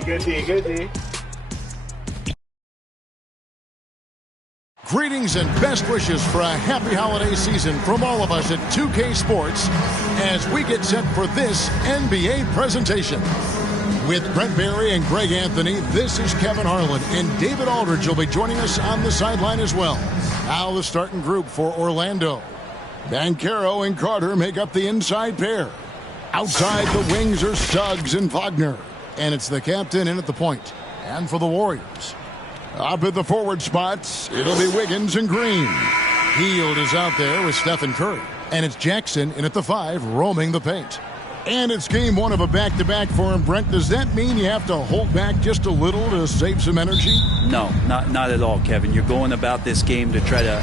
Good D, good D. Greetings and best wishes for a happy holiday season from all of us at 2K Sports as we get set for this NBA presentation. With Brent Barry and Greg Anthony, this is Kevin Harlan, and David Aldridge will be joining us on the sideline as well. Now the starting group for Orlando. Banchero and Carter make up the inside pair. Outside the wings are Suggs and Wagner. And it's the captain in at the point. And for the Warriors, up at the forward spots, it'll be Wiggins and Green. Hield is out there with Stephen Curry. And it's Jackson in at the 5, roaming the paint. And it's game one of a back-to-back for him, Brent. Does that mean you have to hold back just a little to save some energy? No, not at all, Kevin. You're going about this game to try to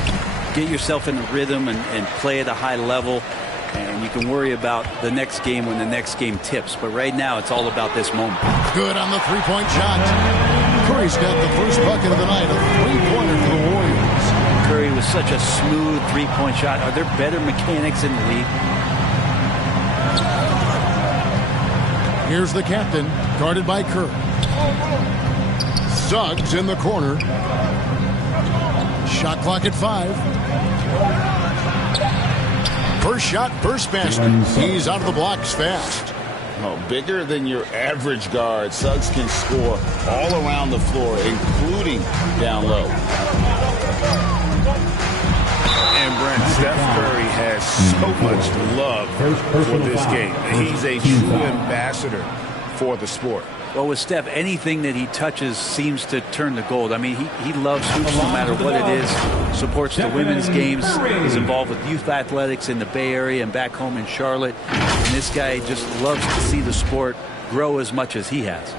get yourself in a rhythm and play at a high level. And you can worry about the next game when the next game tips. But right now, it's all about this moment. Good on the three-point shot. Curry's got the first bucket of the night, a three-pointer for the Warriors. Curry was such a smooth three-point shot. Are there better mechanics in the league? Here's the captain, guarded by Curry. Suggs in the corner. Shot clock at 5. First shot, first basket. He's out of the blocks fast. Oh, bigger than your average guard. Suggs can score all around the floor, including down low. And Brent, Steph Curry has so much love for this game. He's a true ambassador for the sport. Well, with Steph, anything that he touches seems to turn to gold. I mean, he loves hoops no matter what it is. Supports the women's games. He's involved with youth athletics in the Bay Area and back home in Charlotte. And this guy just loves to see the sport grow as much as he has.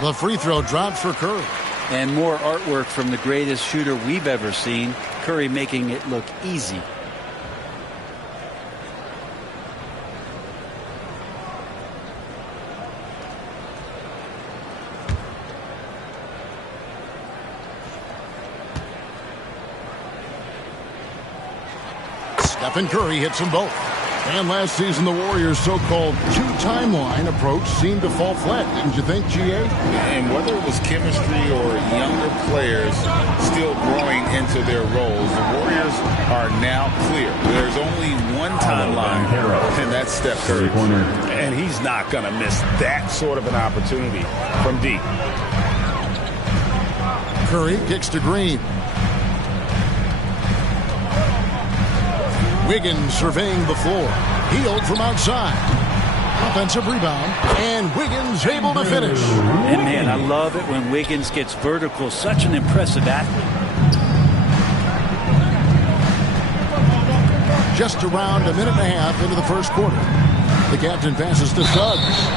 The free throw drops for Curry. And more artwork from the greatest shooter we've ever seen. Curry making it look easy. Stephen Curry hits them both. And last season, the Warriors' so-called two-timeline approach seemed to fall flat, didn't you think, G.A.? And whether it was chemistry or younger players still growing into their roles, the Warriors are now clear. There's only one timeline, and that's Steph Curry. And he's not going to miss that sort of an opportunity from deep. Curry kicks to Green. Wiggins surveying the floor. Hield from outside. Offensive rebound. And Wiggins able to finish. And man, I love it when Wiggins gets vertical. Such an impressive athlete. Just around a minute and a half into the first quarter. The captain passes to Suggs.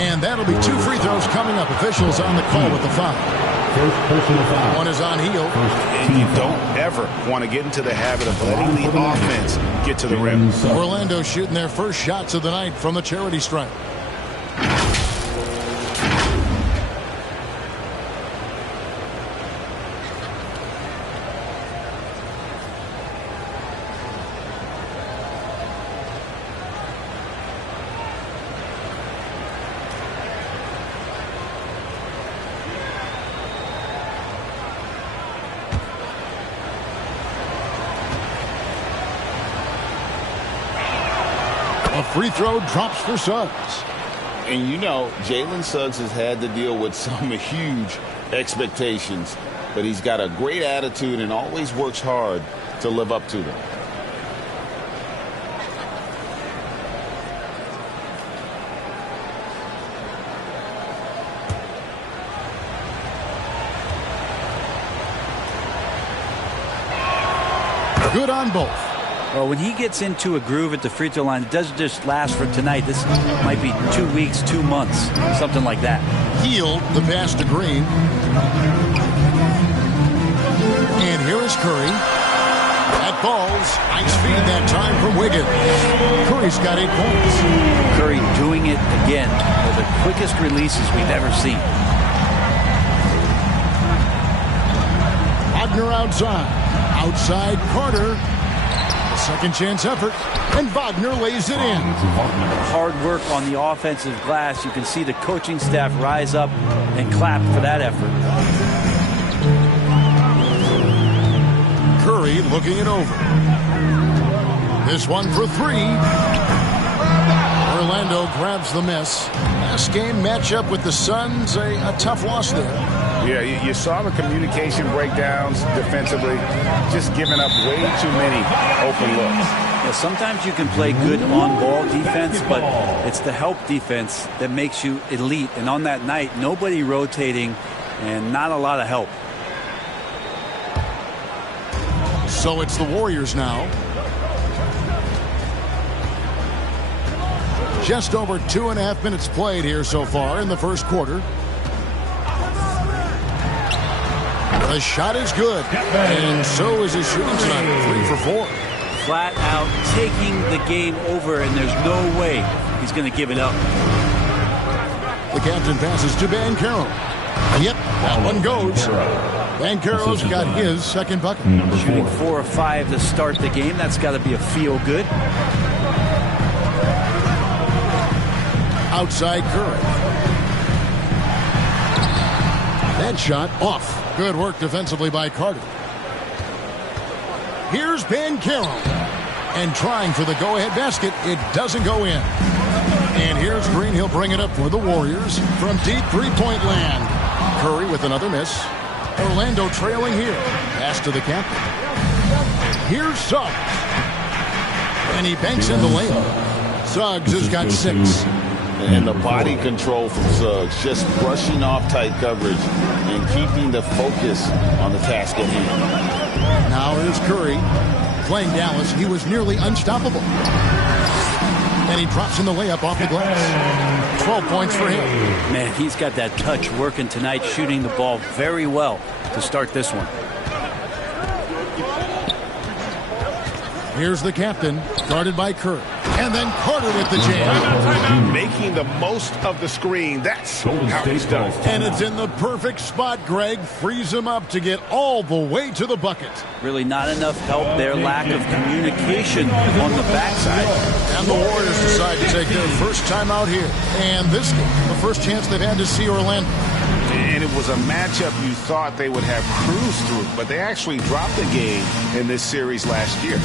And that'll be 2 free throws coming up. Officials on the call with the foul. First personal foul. One is on Hield. And you don't ever want to get into the habit of letting the offense get to the rim. Orlando shooting their first shots of the night from the charity stripe. A free throw drops for Suggs. And you know, Jalen Suggs has had to deal with some huge expectations, but he's got a great attitude and always works hard to live up to them. Good on both. Well, when he gets into a groove at the free throw line, it doesn't just last for tonight. This might be 2 weeks, 2 months, something like that. Hield the pass to Green. And here is Curry. At falls. Nice feed that time from Wiggins. Curry's got 8 points. Curry doing it again. One of the quickest releases we've ever seen. Wagner outside. Outside Carter. A second chance effort. And Wagner lays it in. Hard work on the offensive glass. You can see the coaching staff rise up and clap for that effort. Curry looking it over. This one for 3. Orlando grabs the miss. Last game matchup with the Suns, a tough loss there. Yeah, you saw the communication breakdowns defensively, just giving up way too many open looks. Yeah, sometimes you can play good on-ball defense, but it's the help defense that makes you elite. And on that night, nobody rotating and not a lot of help. So it's the Warriors now. Just over 2.5 minutes played here so far in the first quarter. The shot is good, and so is his shooting tonight. 3 for 4. Flat out taking the game over, and there's no way he's going to give it up. The captain passes to Banchero. Yep, that one goes. Banchero's got his second bucket. Shooting 4 of 5 to start the game. That's got to be a feel good. Outside Curry. That shot off. Good work defensively by Carter. Here's Banchero. And trying for the go-ahead basket. It doesn't go in. And here's Green. He'll bring it up for the Warriors from deep three-point land. Curry with another miss. Orlando trailing here. Pass to the captain. Here's Suggs. And he banks in the layup. Suggs has got 6. And the body control from Suggs, just brushing off tight coverage and keeping the focus on the task at hand. Now here's Curry. Playing Dallas, he was nearly unstoppable. And he drops in the layup off the glass. 12 points for him. Man, he's got that touch working tonight, shooting the ball very well to start this one. Here's the captain, guarded by Curry. And then Carter with the jam. Making the most of the screen. That's how it's done. And it's in the perfect spot, Greg. Frees him up to get all the way to the bucket. Really not enough help there. Lack of communication on the backside. And the Warriors decide to take their first time out here. And this game, the first chance they've had to see Orlando. And it was a matchup you thought they would have cruised through, but they actually dropped the game in this series last year.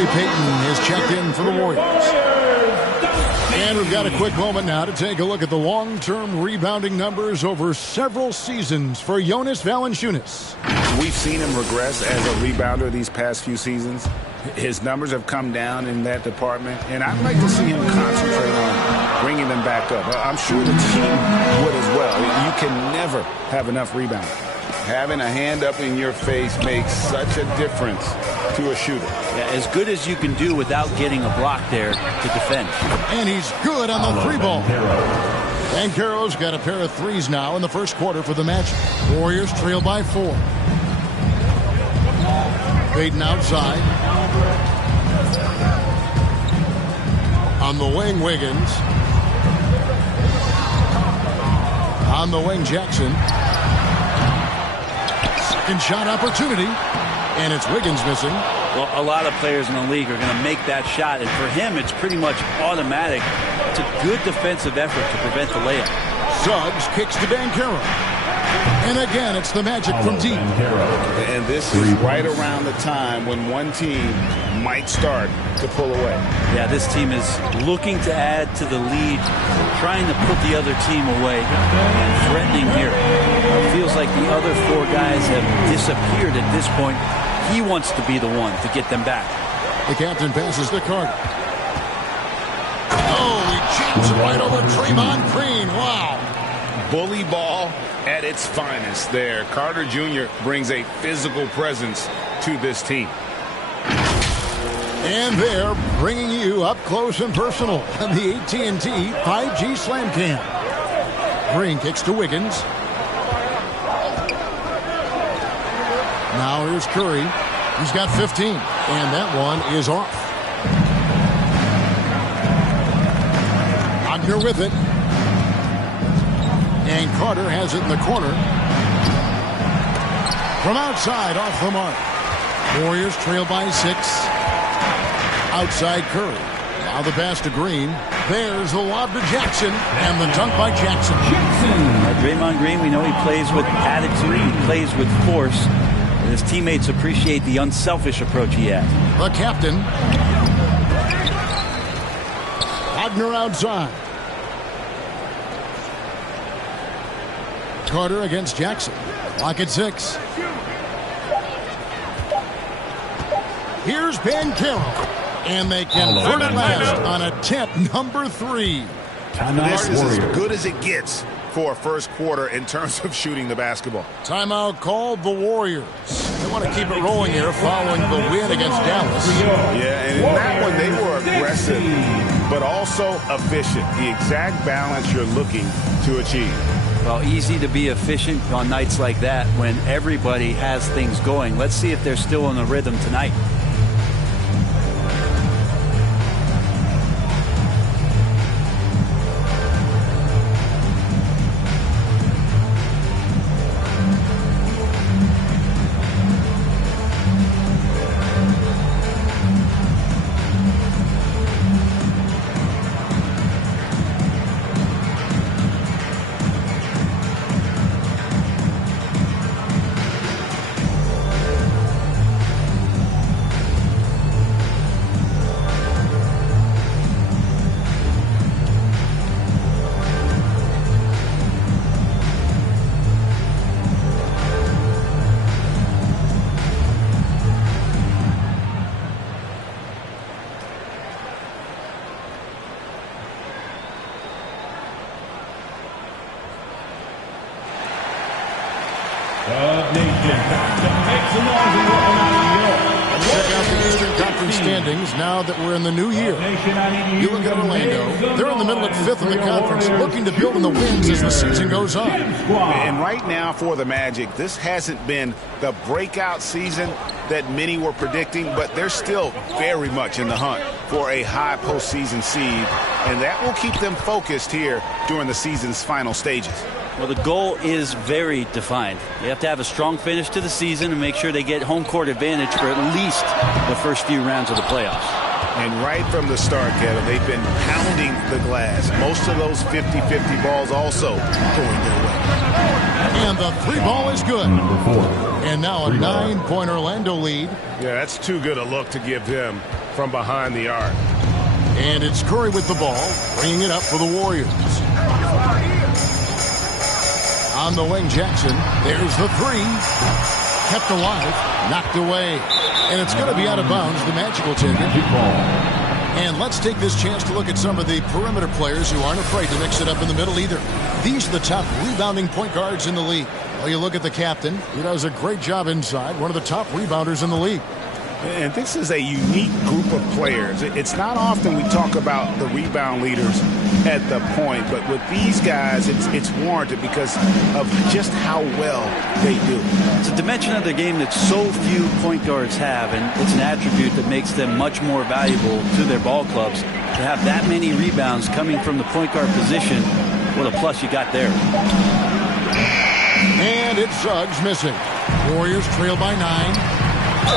Payton is checked in for the Warriors. And we've got a quick moment now to take a look at the long-term rebounding numbers over several seasons for Jonas Valanciunas. We've seen him regress as a rebounder these past few seasons. His numbers have come down in that department, and I'd like to see him concentrate on bringing them back up. I'm sure the team would as well. You can never have enough rebounding. Having a hand up in your face makes such a difference to a shooter. Yeah, as good as you can do without getting a block there to defend. And he's good on the 3-ball. Banchero's got a pair of threes now in the first quarter for the match. Warriors trail by 4. Payton outside. On the wing, Wiggins. On the wing, Jackson. Second shot opportunity. And it's Wiggins missing. Well, a lot of players in the league are going to make that shot, and for him, it's pretty much automatic. It's a good defensive effort to prevent the layup. Suggs kicks to Banchero. And again, it's the Magic from deep. And this is right around the time when one team might start to pull away. Yeah, this team is looking to add to the lead, trying to put the other team away, and threatening here. It feels like the other four guys have disappeared at this point. He wants to be the one to get them back. The captain passes to Carter. Oh, he jams it right over Draymond Green. Wow. Bully ball at its finest there. Carter Jr. brings a physical presence to this team. And they're bringing you up close and personal on the AT&T 5G Slam Cam. Green kicks to Wiggins. Now here's Curry. He's got 15, and that one is off. Wagner with it. And Carter has it in the corner. From outside, off the mark. Warriors trail by 6. Outside Curry. Now the pass to Green. There's the lob to Jackson. And the dunk by Jackson. Draymond Green, we know he plays with attitude. He plays with force. And his teammates appreciate the unselfish approach he has. The captain. Wagner outside. Carter against Jackson. Clock at 6. Here's Banchero. And they convert it last on attempt number 3. This is as good as it gets for a first quarter in terms of shooting the basketball. Timeout called the Warriors. They want to keep it rolling here following the win against Dallas. Yeah, and in that one they were aggressive, but also efficient. The exact balance you're looking to achieve. Well, easy to be efficient on nights like that when everybody has things going. Let's see if they're still in the rhythm tonight. Check out the Eastern Conference standings now that we're in the new year. You look at Orlando. They're in the middle at 5th in the conference, looking to build in the wins as the season goes on. And right now for the Magic, this hasn't been the breakout season that many were predicting, but they're still very much in the hunt for a high postseason seed, and that will keep them focused here during the season's final stages. Well, the goal is very defined. You have to have a strong finish to the season and make sure they get home court advantage for at least the first few rounds of the playoffs. And right from the start, Kevin, they've been pounding the glass. Most of those 50-50 balls also going their way. And the 3-ball is good. And now a 9-point Orlando lead. Yeah, that's too good a look to give them from behind the arc. And it's Curry with the ball, bringing it up for the Warriors. On the wing, Jackson. There's the 3. Kept alive. Knocked away. And it's going to be out of bounds. The Magic will take it. And let's take this chance to look at some of the perimeter players who aren't afraid to mix it up in the middle either. These are the top rebounding point guards in the league. Well, you look at the captain. He does a great job inside. One of the top rebounders in the league. And this is a unique group of players. It's not often we talk about the rebound leaders at the point, but with these guys, it's warranted because of just how well they do. It's a dimension of the game that so few point guards have, and it's an attribute that makes them much more valuable to their ball clubs. To have that many rebounds coming from the point guard position, what a plus you got there. And it's Suggs missing. Warriors trail by 9.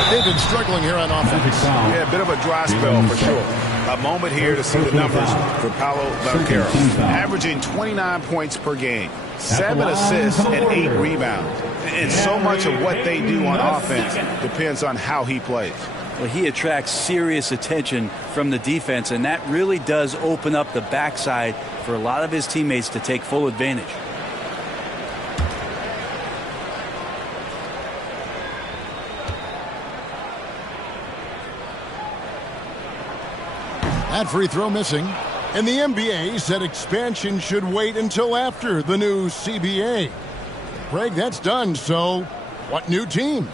They've been struggling here on offense. Yeah, a bit of a dry spell for sure. A moment here to see the numbers for Paolo Banchero. Averaging 29 points per game, 7 assists, and 8 rebounds. And so much of what they do on offense depends on how he plays. Well, he attracts serious attention from the defense, and that really does open up the backside for a lot of his teammates to take full advantage. That free throw missing. And the NBA said expansion should wait until after the new CBA. Greg, that's done, so what new teams?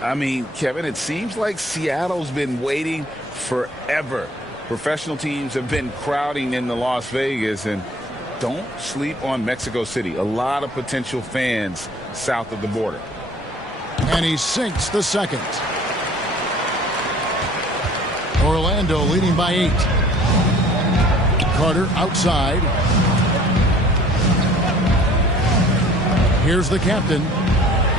I mean, Kevin, it seems like Seattle's been waiting forever. Professional teams have been crowding into Las Vegas, and don't sleep on Mexico City. A lot of potential fans south of the border. And he sinks the second. Orlando leading by 8. Carter outside. Here's the captain,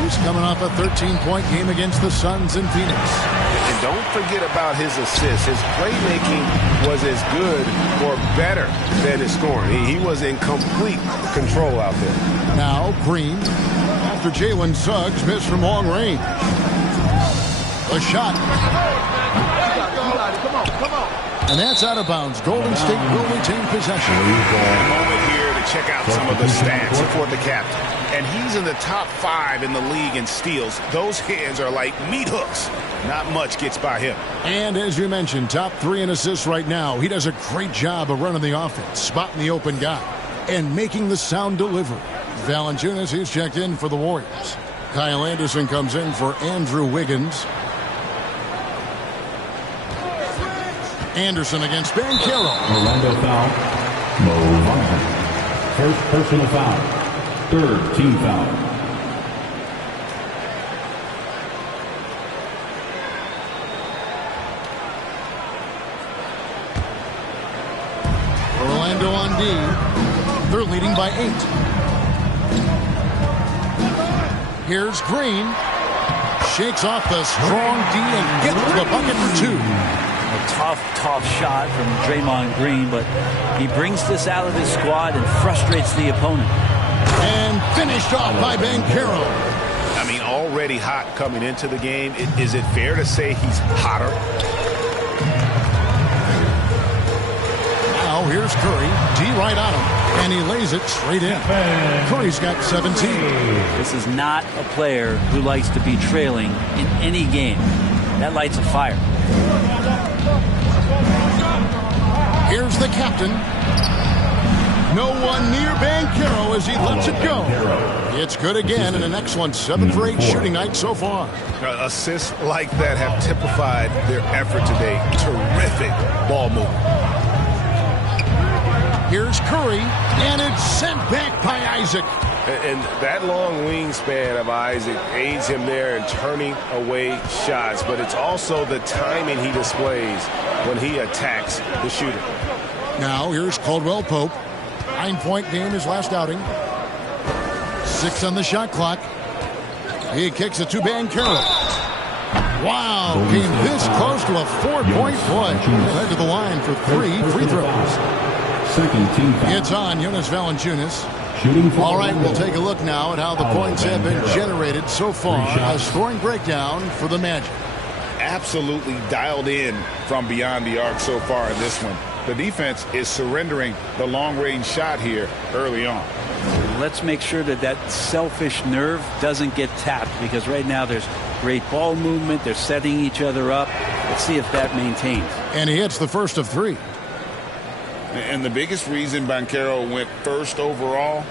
who's coming off a 13-point game against the Suns in Phoenix. And don't forget about his assists. His playmaking was as good or better than his scoring. He was in complete control out there. Now Green, after Jalen Suggs missed from long range. A shot. And that's out of bounds. Golden State will retain possession. A moment here to check out some of the stats for the captain. And he's in the top 5 in the league in steals. Those hands are like meat hooks. Not much gets by him. And as you mentioned, top 3 in assists right now. He does a great job of running the offense, spotting the open guy, and making the sound delivery. Valanciunas, he's checked in for the Warriors. Kyle Anderson comes in for Andrew Wiggins. Anderson against Banchero. Orlando foul. Mo Wagner. First personal foul. Third team foul. Orlando on D. They're leading by 8. Here's Green. Shakes off the strong D and gets the bucket for 2. A tough shot from Draymond Green, but he brings this out of his squad and frustrates the opponent. And finished off by Banchero. I mean, already hot coming into the game. Is it fair to say he's hotter? Now here's Curry. D right on him. And he lays it straight in. Curry's got 17. This is not a player who likes to be trailing in any game. That lights a fire. Here's the captain. No one near Banchero as he lets it go. It's good again, and an excellent 7 for 8 shooting night so far. Assists like that have typified their effort today. Terrific ball movement. Here's Curry, and it's sent back by Isaac. And that long wingspan of Isaac aids him there in turning away shots, but it's also the timing he displays when he attacks the shooter. Now here's Caldwell Pope. 9-point game his last outing. 6 on the shot clock. He kicks it to Banchero. Wow, came this close to a 4-point play. He'll head to the line for 3 free throws. Second team foul. It's on Jonas Valanciunas. Shooting for All right, we'll take a look now at how the points have been generated so far. A scoring breakdown for the Magic. Absolutely dialed in from beyond the arc so far in this one. The defense is surrendering the long-range shot here early on. Let's make sure that that selfish nerve doesn't get tapped, because right now there's great ball movement. They're setting each other up. Let's see if that maintains. And he hits the first of 3. And the biggest reason Banchero went first overall,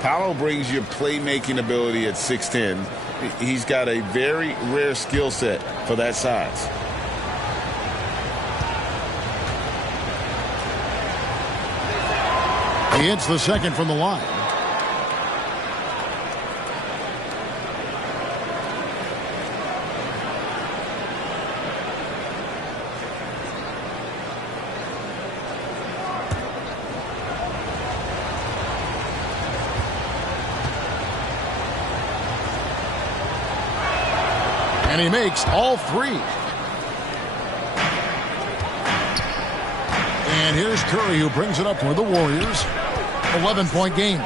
Paolo brings you playmaking ability at 6'10". He's got a very rare skill set for that size. He hits the second from the line. And he makes all three. And here's Curry, who brings it up for the Warriors. 11-point game.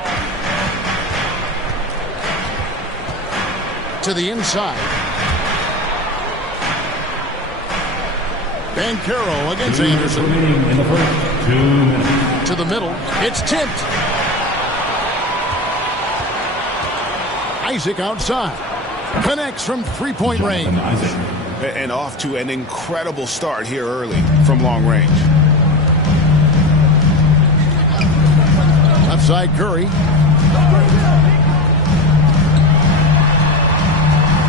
To the inside. Banchero against Anderson. In the first 2 minutes. To the middle. It's tipped. Isaac outside. Connects from three-point range. And off to an incredible start here early from long range. Left side Curry.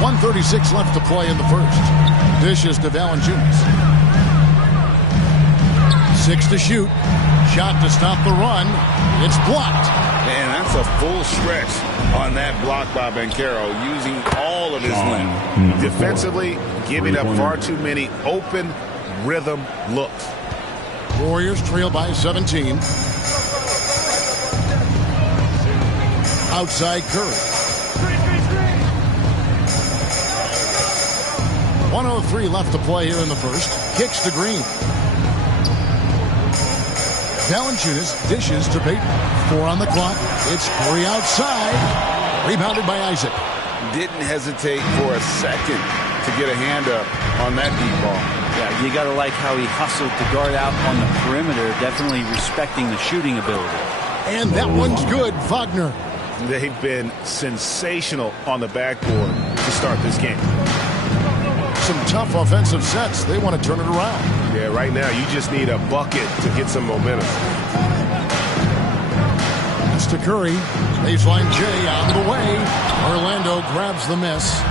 1:36 left to play in the first. Dishes to Valanciunas. 6 to shoot. Shot to stop the run. It's blocked. And that's a full stretch on that block by Banchero, using all of his length. Defensively, giving up far too many open rhythm looks. Warriors trail by 17. Outside Curry. 1:03 left to play here in the first. Kicks to Green. Valanciunas dishes to Payton. 4 on the clock. It's Curry outside. Rebounded by Isaac. Didn't hesitate for a second to get a hand up on that deep ball. Yeah, you got to like how he hustled to guard out on the perimeter, definitely respecting the shooting ability. And that one's good. Wagner. They've been sensational on the backboard to start this game. Some tough offensive sets. They want to turn it around. Yeah, right now you just need a bucket to get some momentum. It's to Curry. Baseline J out of the way. Orlando grabs the miss.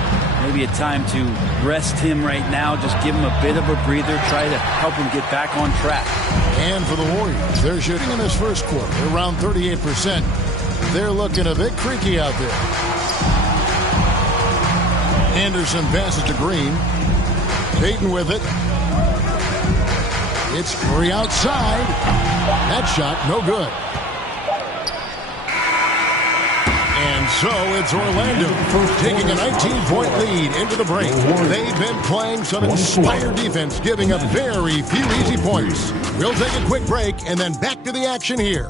Maybe a time to rest him right now. Just give him a bit of a breather. Try to help him get back on track. And for the Warriors, they're shooting in this first quarter around 38%. They're looking a bit creaky out there. Anderson passes to Green. Payton with it. It's Curry outside. That shot no good. And so it's Orlando taking a 19-point lead into the break. They've been playing some inspired defense, giving up very few easy points. We'll take a quick break and then back to the action here.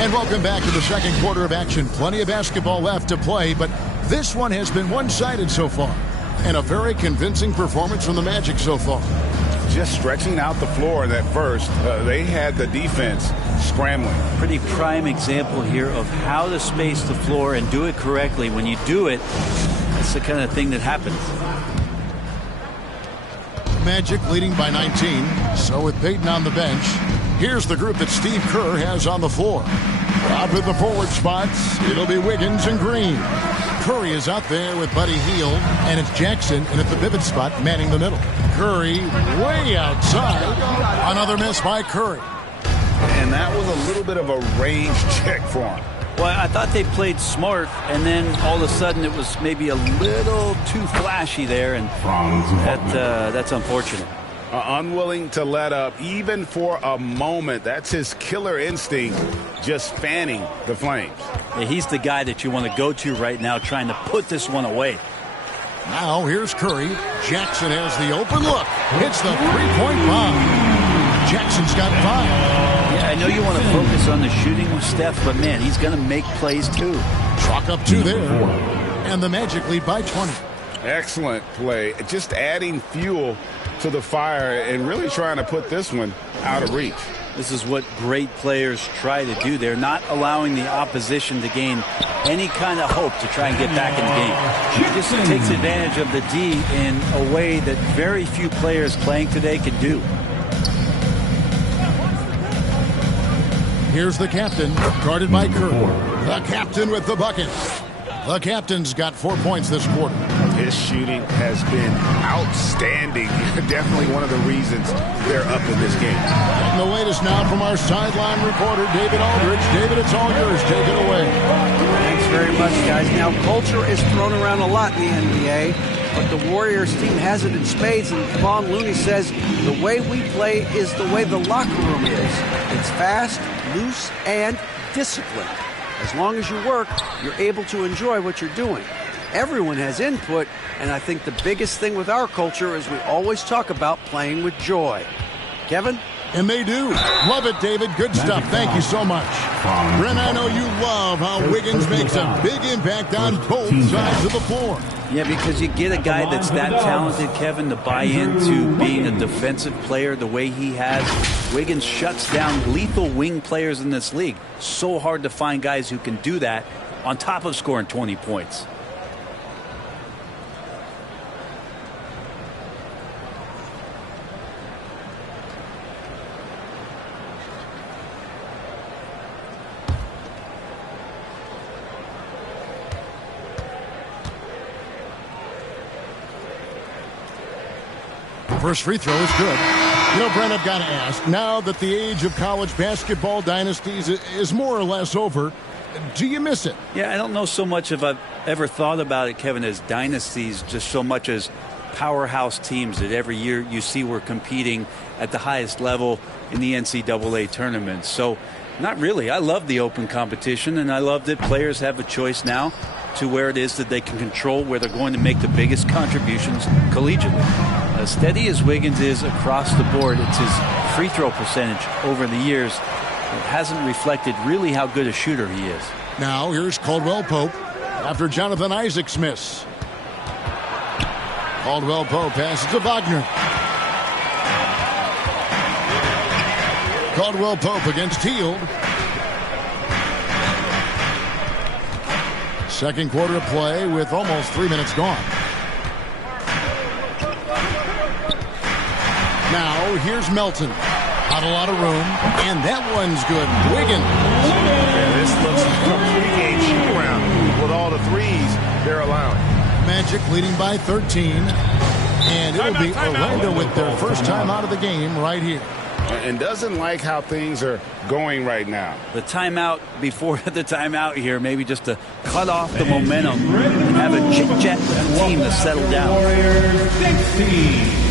And welcome back to the second quarter of action. Plenty of basketball left to play, but this one has been one-sided so far. And a very convincing performance from the Magic so far. Just stretching out the floor in that first. They had the defense scrambling. Pretty prime example here of how to space the floor and do it correctly. When you do it, that's the kind of thing that happens. Magic leading by 19. So with Payton on the bench, here's the group that Steve Kerr has on the floor. Up in the forward spots, it'll be Wiggins and Green. Curry is out there with Buddy Hield, and it's Jackson in at the pivot spot manning the middle. Curry way outside. Another miss by Curry. And that was a little bit of a range check for him. Well, I thought they played smart, and then all of a sudden it was maybe a little too flashy there, and that's unfortunate. Unwilling to let up even for a moment. That's his killer instinct, just fanning the flames. Yeah, he's the guy that you want to go to right now, trying to put this one away. Now here's Curry. Jackson has the open look. Hits the three-point bomb. Jackson's got 5. Yeah, I know you want to focus on the shooting with Steph, but man, he's going to make plays too. Chalk up 2 there. And the Magic lead by 20. Excellent play. Just adding fuel to the fire and really trying to put this one out of reach. This is what great players try to do. They're not allowing the opposition to gain any kind of hope to try and get back in the game. He just takes advantage of the D in a way that very few players playing today can do. Here's the captain, guarded by Kerr. The captain with the bucket. The captain's got 4 points this quarter. His shooting has been outstanding. Definitely one of the reasons they're up in this game. And the latest now from our sideline reporter, David Aldridge. David, it's all yours. Take it away. Thanks very much, guys. Now, culture is thrown around a lot in the NBA, but the Warriors team has it in spades, and Kevon Looney says the way we play is the way the locker room is. It's fast, loose, and disciplined. As long as you work, you're able to enjoy what you're doing. Everyone has input, and I think the biggest thing with our culture is we always talk about playing with joy. Kevin? And they do. Love it, David. Good stuff. Thank you so much. Brent, I know you love how Wiggins makes a big impact on both sides of the floor. Yeah, because you get a guy that's that talented, Kevin, to buy into being a defensive player the way he has. Wiggins shuts down lethal wing players in this league. So hard to find guys who can do that on top of scoring 20 points. First free throw is good. You know, Brent, I've got to ask, now that the age of college basketball dynasties is more or less over, do you miss it? Yeah, I don't know so much if I've ever thought about it, Kevin, as dynasties, just so much as powerhouse teams that every year you see we're competing at the highest level in the NCAA tournament. So, not really. I love the open competition, and I love that players have a choice now to where it is that they can control where they're going to make the biggest contributions collegiately. As steady as Wiggins is across the board, it's his free throw percentage over the years that hasn't reflected really how good a shooter he is. Now here's Caldwell Pope after Jonathan Isaac's miss. Caldwell Pope passes to Wagner. Caldwell Pope against Hield. Second quarter of play with almost 3 minutes gone. Now here's Melton. Not a lot of room, and that one's good. Wiggins. And this looks like a pregame shoot-around with all the threes they're allowing. Magic leading by 13, and it'll be Orlando with their first time out of the game right here. And doesn't like how things are going right now. The timeout before the timeout here, maybe just to cut off the momentum and have a chit-chat with the team to settle down. Warriors 16.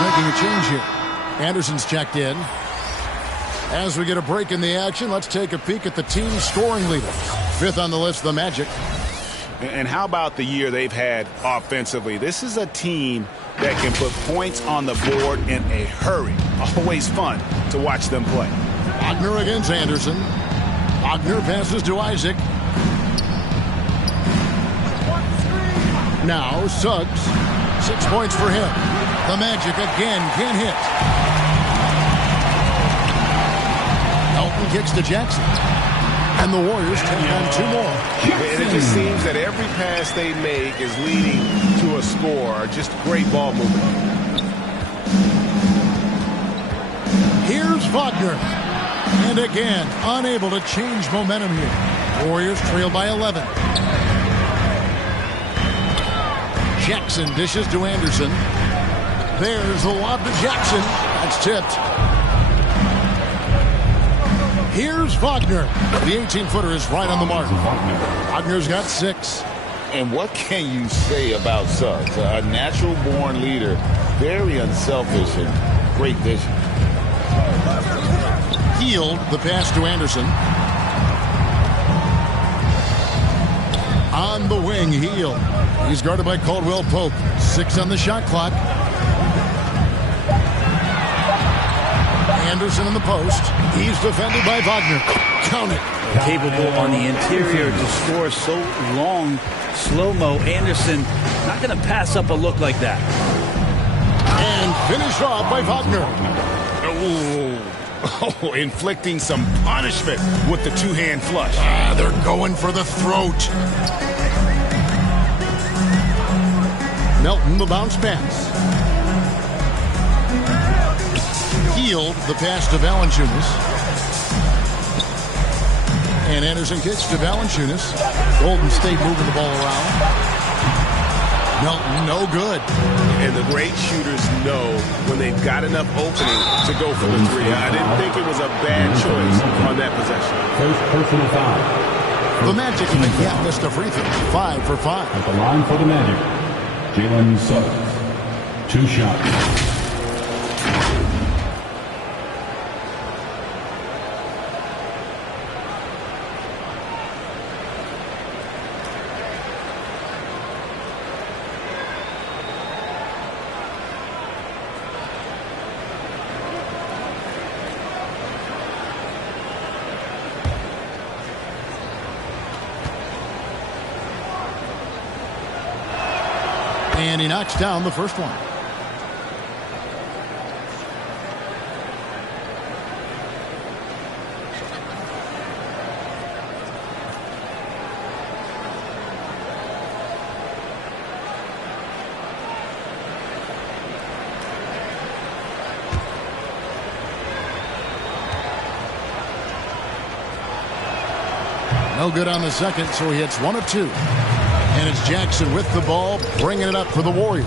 Making a change here. Anderson's checked in. As we get a break in the action, let's take a peek at the team's scoring leader. Fifth on the list, the Magic. And how about the year they've had offensively? This is a team that can put points on the board in a hurry. Always fun to watch them play. Wagner against Anderson. Wagner passes to Isaac. Now Suggs. 6 points for him. The Magic again can't hit. Elton kicks to Jackson. And the Warriors take on two more. And it just seems that every pass they make is leading to a score. Just great ball movement. Here's Wagner. And again, unable to change momentum here. Warriors trail by 11. Jackson dishes to Anderson. There's the lob to Jackson. That's tipped. Here's Wagner. The 18-footer is right on the mark. Wagner's got 6. And what can you say about Suggs? A natural-born leader, very unselfish and great vision. Hield the pass to Anderson. On the wing, Hield. He's guarded by Caldwell Pope. 6 on the shot clock. Anderson in the post. He's defended by Wagner. Count it. Capable on the interior to score so long. Slow-mo. Anderson not going to pass up a look like that. And finished off by Wagner. Oh, inflicting some punishment with the two-hand flush. They're going for the throat. Melton, the bounce pass. Hield the pass to Valanciunas. And Anderson kicks to Valanciunas. Golden State moving the ball around. Melton, no good. And the great shooters know when they've got enough opening to go for the three. I didn't think it was a bad choice on that possession. First personal foul. The Magic can't miss the free throw. 5 for 5. At the line for the Magic, Jalen Suggs. 2 shots. And he knocks down the first one. No good on the second, so he hits 1 of 2. And it's Jackson with the ball, bringing it up for the Warriors.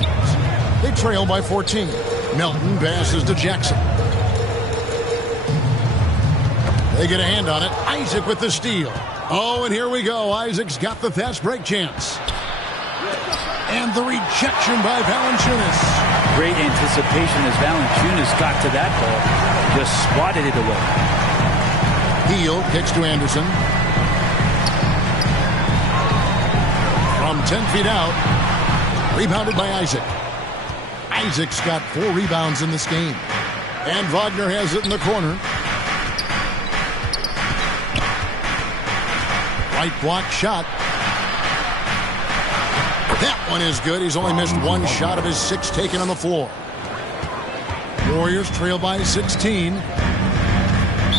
They trail by 14. Melton passes to Jackson. They get a hand on it. Isaac with the steal. Oh, and here we go. Isaac's got the fast break chance. And the rejection by Valanciunas. Great anticipation as Valanciunas got to that ball. Just swatted it away. Hield kicks to Anderson. From 10 feet out, rebounded by Isaac. Isaac's got 4 rebounds in this game. And Wagner has it in the corner. Right block shot. That one is good. He's only missed 1 shot of his 6 taken on the floor. Warriors trail by 16.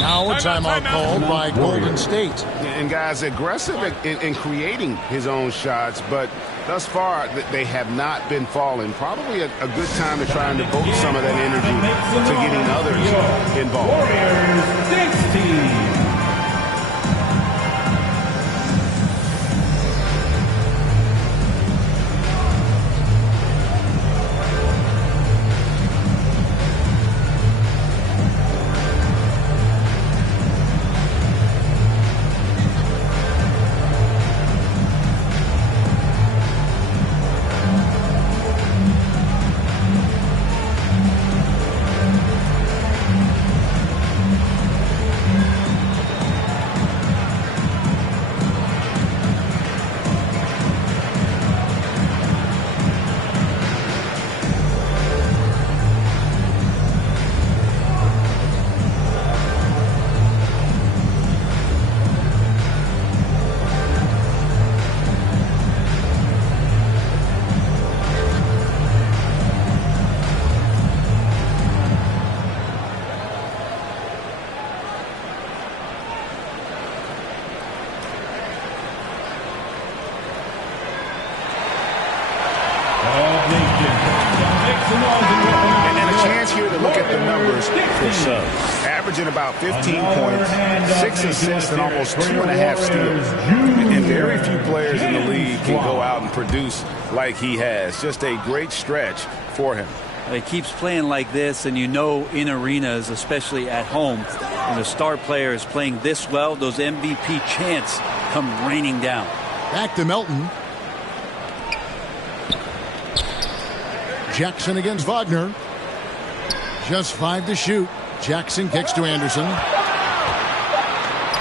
Now a timeout called by Golden State. And guys, aggressive in creating his own shots, but thus far they have not been falling. Probably a good time to try and devote some of that energy to getting others involved. Warriors 16. And a chance here to look at the numbers for Suggs. Averaging about 15 points, 6 assists, and almost 2.5 steals. And very few players in the league can go out and produce like he has. Just a great stretch for him. He keeps playing like this, and you know in arenas, especially at home, when a star player is playing this well, those MVP chants come raining down. Back to Melton. Jackson against Wagner. Just 5 to shoot. Jackson kicks to Anderson.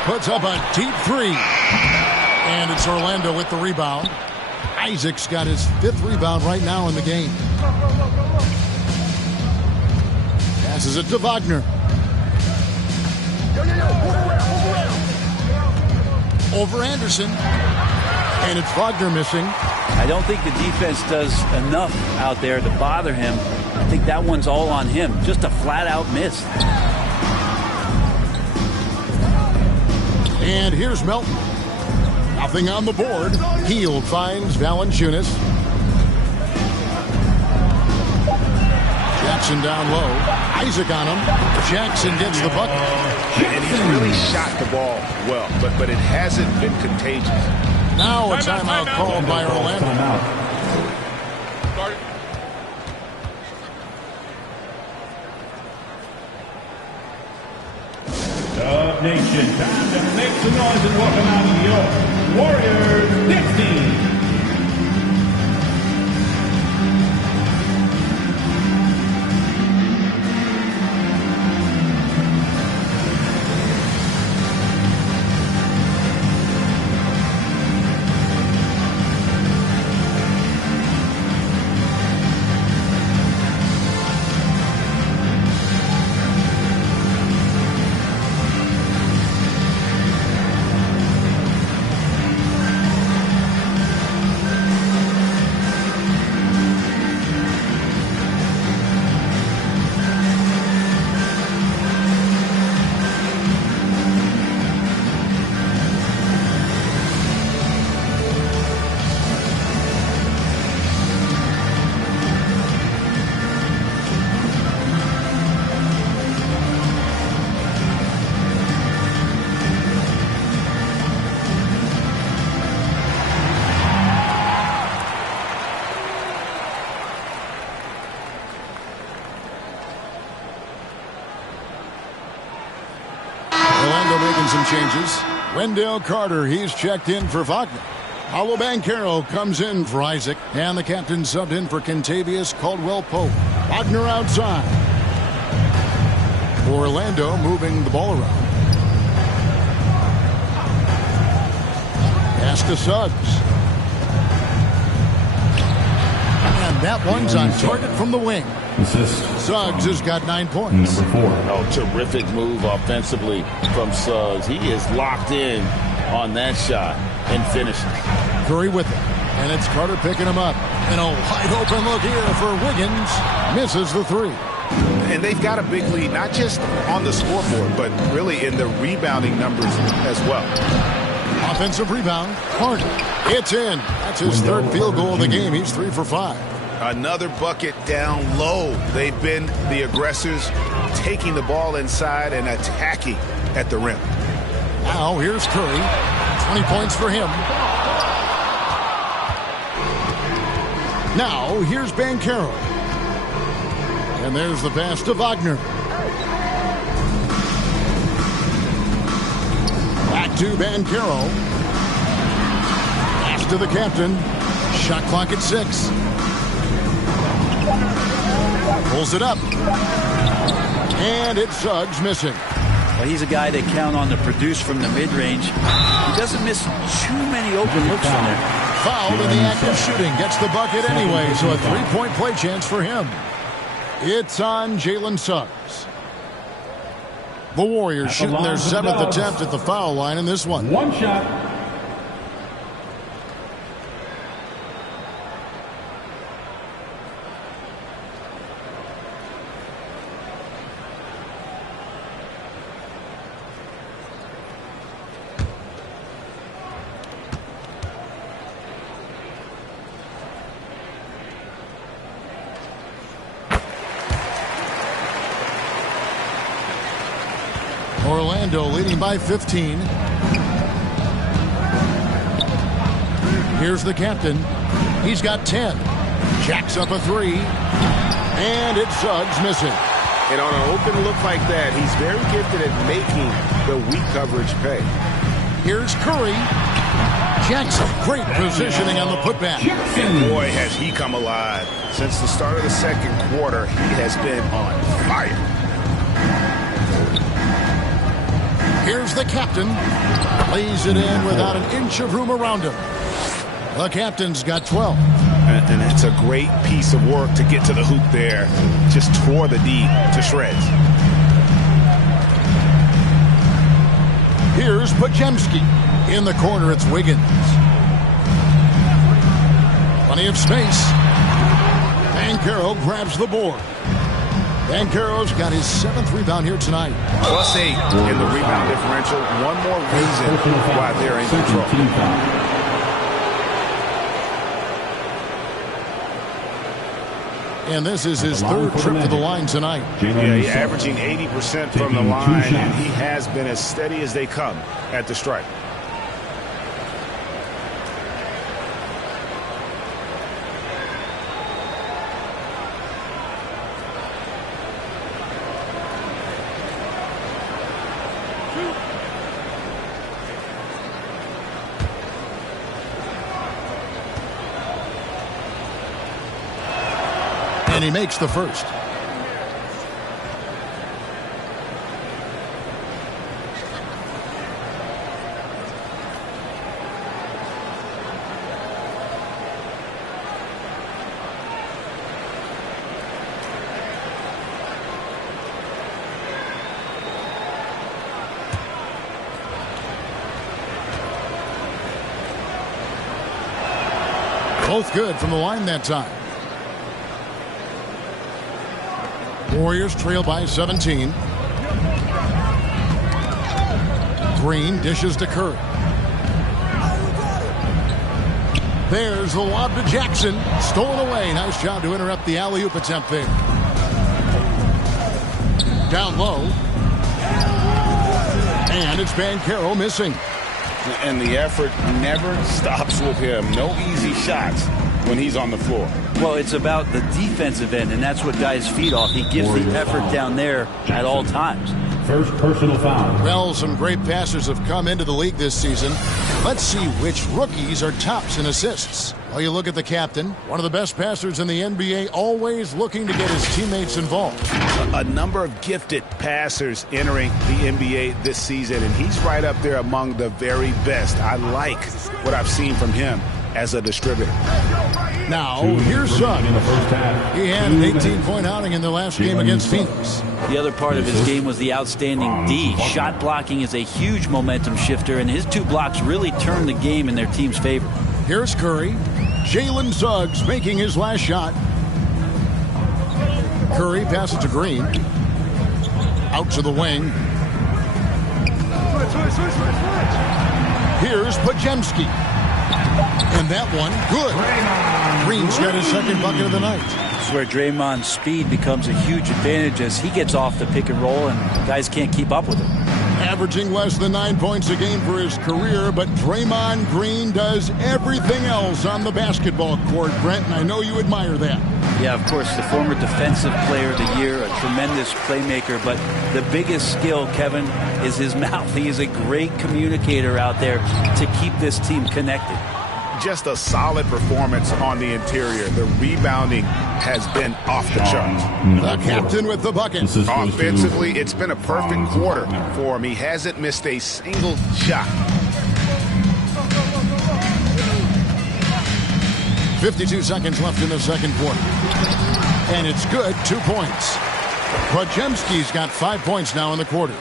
Puts up a deep 3. And it's Orlando with the rebound. Isaac's got his 5th rebound right now in the game. Passes it to Wagner. Over Anderson. And it's Wagner missing. I don't think the defense does enough out there to bother him. I think that one's all on him. Just a flat-out miss. And here's Melton. Nothing on the board. Hield finds Valanciunas. Jackson down low. Isaac on him. Jackson gets the bucket. And he's really shot the ball well, but it hasn't been contagious. Now a timeout called by Orlando. Dub Nation, time to make some noise and welcome out your Warriors 15. Some changes. Wendell Carter, he's checked in for Wagner. Paolo Banchero comes in for Isaac. And the captain subbed in for Kentavious Caldwell-Pope. Wagner outside. Orlando moving the ball around. Pass to Suggs. And that one's on target from the wing. Assist. Suggs has got 9 points. Number 4. Oh, terrific move offensively from Suggs. He is locked in on that shot and finishes. Curry with it. And it's Carter picking him up. And a wide open look here for Wiggins. Misses the 3. And they've got a big lead, not just on the scoreboard, but really in the rebounding numbers as well. Offensive rebound. Carter. It's in. That's his 3rd field goal of the game. He's 3 for 5. Another bucket down low. They've been the aggressors, taking the ball inside and attacking at the rim. Now here's Curry. 20 points for him. Now here's Banchero. And there's the pass to Wagner. Back to Banchero. Pass to the captain. Shot clock at 6. Pulls it up. And it's Suggs missing. Well, he's a guy they count on to produce from the mid-range. He doesn't miss too many open looks from there. Fouled in the act of shooting. Gets the bucket anyway, so a 3-point play chance for him. It's on Jalen Suggs. The Warriors shooting their 7th attempt at the foul line in this one. One shot. Orlando leading by 15. Here's the captain. He's got 10. Jacks up a 3. And it's Suggs missing. And on an open look like that, he's very gifted at making the weak coverage pay. Here's Curry. Jackson, great positioning on the putback. And boy, has he come alive. Since the start of the second quarter, he has been on fire. Here's the captain. Lays it in without an inch of room around him. The captain's got 12. And it's a great piece of work to get to the hoop there. Just tore the D to shreds. Here's Podziemski. In the corner, it's Wiggins. Plenty of space. Banchero grabs the board. Banchero's got his 7th rebound here tonight. +8 in the rebound differential. One more reason why they're in control. And this is his 3rd trip to the line tonight. Yeah, he's averaging 80% from the line, and he has been as steady as they come at the stripe. And he makes the first. Both good from the line that time. Warriors trail by 17. Green dishes to Curry. There's the lob to Jackson. Stolen away. Nice job to interrupt the alley-oop attempt there. Down low. And it's Banchero missing. And the effort never stops with him. No easy shots when he's on the floor. Well, it's about the defensive end, and that's what guys feed off. He gives the effort down there at all times. First personal foul. Well, some great passers have come into the league this season. Let's see which rookies are tops in assists. Well, you look at the captain, one of the best passers in the NBA, always looking to get his teammates involved. A number of gifted passers entering the NBA this season, and he's right up there among the very best. I like what I've seen from him as a distributor. Now, here's Suggs. He had an 18-point outing in the last game against Phoenix. The other part of his game was the outstanding D. Shot blocking is a huge momentum shifter, and his 2 blocks really turned the game in their team's favor. Here's Curry. Jalen Suggs making his last shot. Curry passes to Green. Out to the wing. Here's Podziemski. And that one, good. Green's got his 2nd bucket of the night. This is where Draymond's speed becomes a huge advantage as he gets off the pick and roll and guys can't keep up with him. Averaging less than 9 points a game for his career, but Draymond Green does everything else on the basketball court, Brent, and I know you admire that. Yeah, of course, the former defensive player of the year, a tremendous playmaker, but the biggest skill, Kevin, is his mouth. He is a great communicator out there to keep this team connected. Just a solid performance on the interior. The rebounding has been off the charts. The captain with the bucket. Offensively, it's been a perfect quarter for him. He hasn't missed a single shot. 52 seconds left in the second quarter. And it's good, 2 points. Podziemski's got 5 points now in the quarter.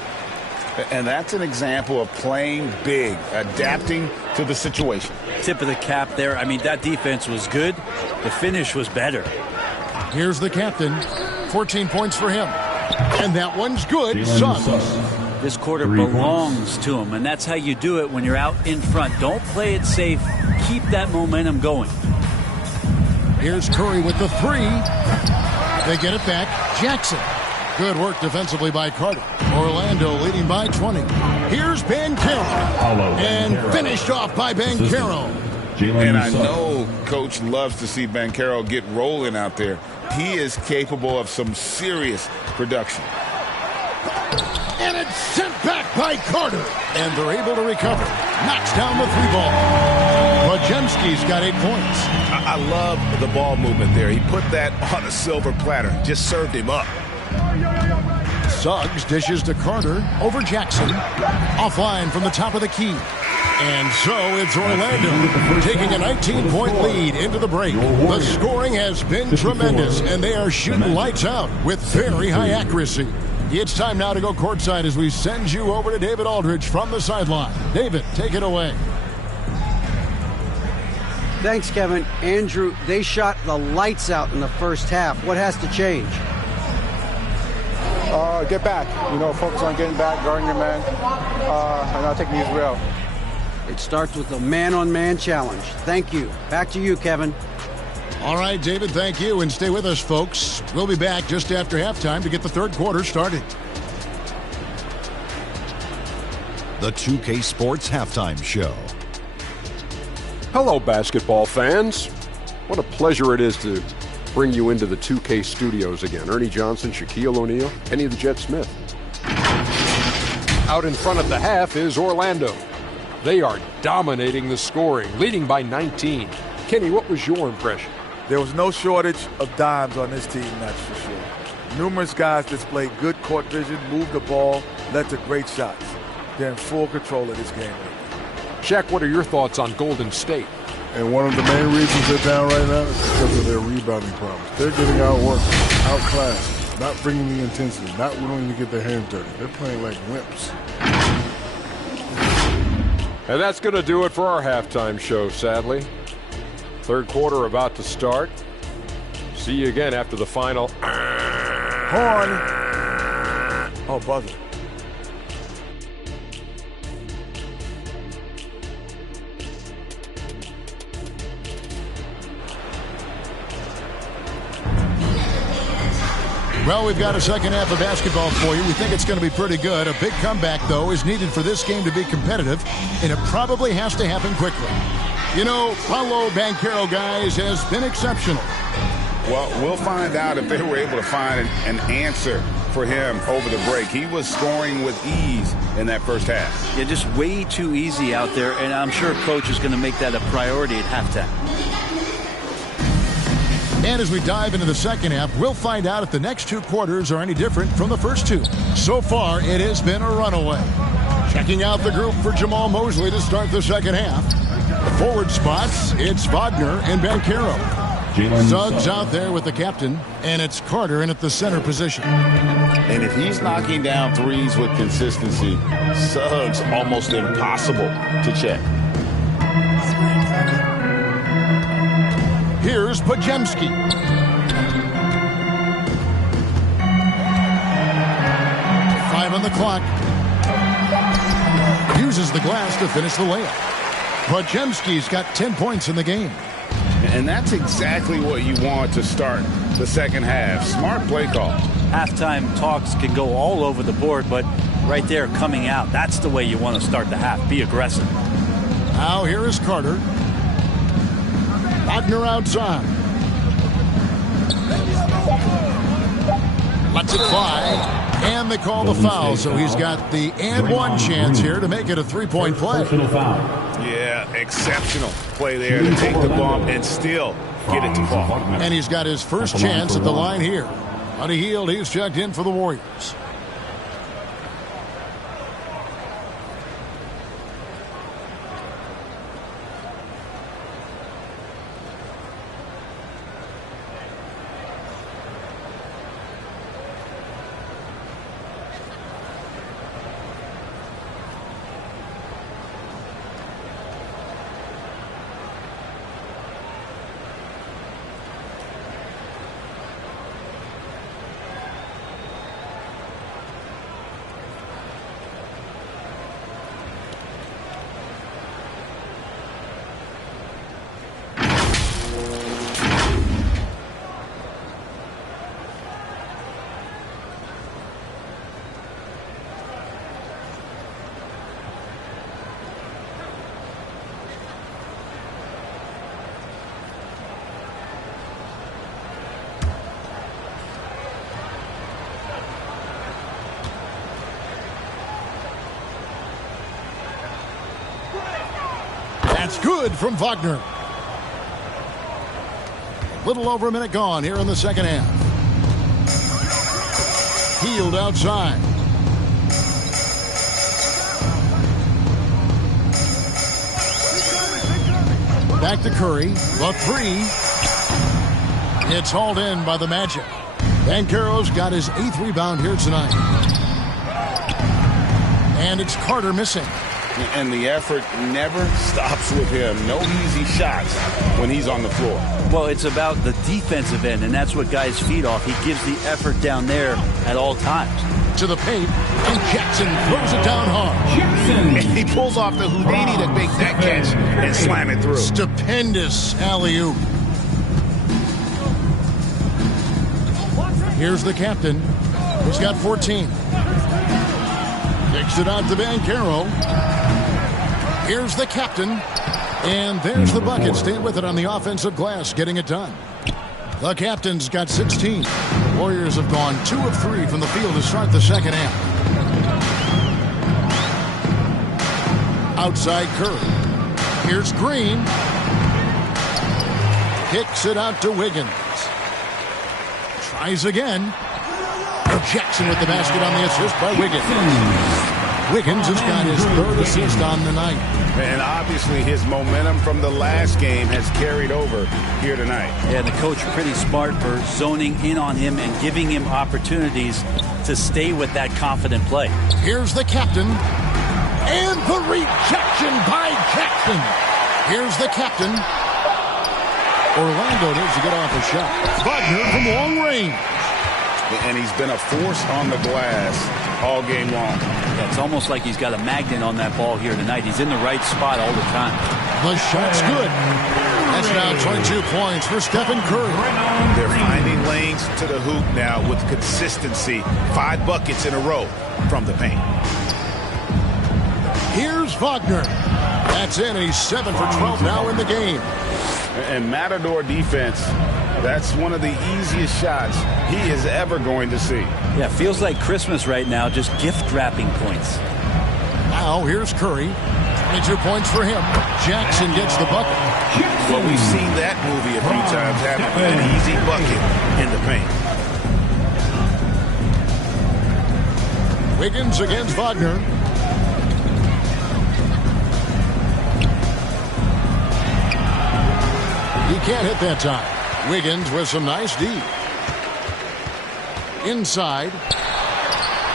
And that's an example of playing big, adapting to the situation. Tip of the cap there. I mean, that defense was good. The finish was better. Here's the captain. 14 points for him. And that one's good. Suggs. This quarter belongs to him, and that's how you do it when you're out in front. Don't play it safe. Keep that momentum going. Here's Curry with the 3. They get it back. Jackson. Good work defensively by Carter. Orlando leading by 20. Here's Banchero. And finished off by Banchero. And I know Coach loves to see Banchero get rolling out there. He is capable of some serious production. And it's sent back by Carter. And they're able to recover. Knocks down the 3-ball. Podziemski's got 8 points. I love the ball movement there. He put that on a silver platter. Just served him up. Suggs dishes to Carter over Jackson. Offline from the top of the key. And so it's Orlando taking a 19-point lead into the break. The scoring has been tremendous, and they are shooting lights out with very high accuracy. It's time now to go courtside as we send you over to David Aldridge from the sideline. David, take it away. Thanks, Kevin. Andrew, they shot the lights out in the first half. What has to change? Get back. Focus on getting back, guarding your man, and not taking these real. It starts with a man-on-man challenge. Thank you. Back to you, Kevin. All right, David, thank you. And stay with us, folks. We'll be back just after halftime to get the third quarter started. The 2K Sports Halftime Show. Hello, basketball fans. What a pleasure it is to bring you into the 2K studios again. Ernie Johnson, Shaquille O'Neal, Kenny the Jet Smith. Out in front of the half is Orlando. They are dominating the scoring, leading by 19. Kenny, what was your impression? There was no shortage of dimes on this team, that's for sure. Numerous guys displayed good court vision, moved the ball, led to great shots. They're in full control of this game. Shaq, what are your thoughts on Golden State? And one of the main reasons they're down right now is because of their rebounding problems. They're getting outworked, outclassed, not bringing the intensity, not willing to get their hands dirty. They're playing like wimps. And that's going to do it for our halftime show, sadly. Third quarter about to start. See you again after the final. Horn. Oh, buzzer. Well, we've got a second half of basketball for you. We think it's going to be pretty good. A big comeback, though, is needed for this game to be competitive, and it probably has to happen quickly. Paolo Banchero, guys, has been exceptional. Well, we'll find out if they were able to find an answer for him over the break. He was scoring with ease in that first half. Yeah, just way too easy out there, and I'm sure Coach is going to make that a priority at halftime. And as we dive into the second half, we'll find out if the next 2 quarters are any different from the first 2. So far, it has been a runaway. Checking out the group for Jamal Mosley to start the second half. The forward spots, it's Wagner and Banchero. Suggs out there with the captain, and it's Carter in at the center position. And if he's knocking down threes with consistency, Suggs almost impossible to check. Here's Podziemski. Five on the clock. Uses the glass to finish the layup. Podziemski's got 10 points in the game. And that's exactly what you want to start the second half. Smart play call. Halftime talks can go all over the board, but right there coming out, that's the way you want to start the half. Be aggressive. Now here is Carter. Wagner outside. Lets it fly. And they call the foul, so he's got the and one chance here to make it a 3-point play. Yeah, exceptional play there to take the bump and still get it to fall. And he's got his first chance at the line here. Buddy Hield, he's checked in for the Warriors. That's good from Wagner. Little over a minute gone here in the second half. Healed outside. Back to Curry. The three. It's hauled in by the Magic. Banchero's got his 8th rebound here tonight. And it's Carter missing. And the effort never stops with him. No easy shots when he's on the floor. Well, it's about the defensive end, and that's what guys feed off. He gives the effort down there at all times. To the paint, and Jackson throws it down hard. Jackson! He pulls off the Houdini to make that catch and slam it through. Stupendous alley-oop. Here's the captain. He's got 14. Kicks it out to Banchero. Here's the captain. And there's the bucket. Staying with it on the offensive glass, getting it done. The captain's got 16. Warriors have gone 2 of 3 from the field to start the second half. Outside Curry. Here's Green. Kicks it out to Wiggins. Tries again. Jackson with the basket on the assist by Wiggins. Wiggins has got his 3rd assist on the night. And obviously his momentum from the last game has carried over here tonight. Yeah, the coach pretty smart for zoning in on him and giving him opportunities to stay with that confident play. Here's the captain. And the rejection by Jackson. Here's the captain. Orlando needs to get off a shot. Wagner from long range. And he's been a force on the glass all game long. Yeah, it's almost like he's got a magnet on that ball here tonight. He's in the right spot all the time. The shot's good. That's now 22 points for Stephen Curry. They're finding lanes to the hoop now with consistency. 5 buckets in a row from the paint. Here's Wagner. That's in. He's 7 for 12 now in the game. And Matador defense, that's one of the easiest shots he is ever going to see. Yeah, feels like Christmas right now, just gift wrapping points. Now here's Curry. 22 points for him. Jackson gets the bucket. Well, we've seen that movie a few times, having an easy bucket in the paint. Wiggins against Wagner. He can't hit that time. Wiggins with some nice D. Inside.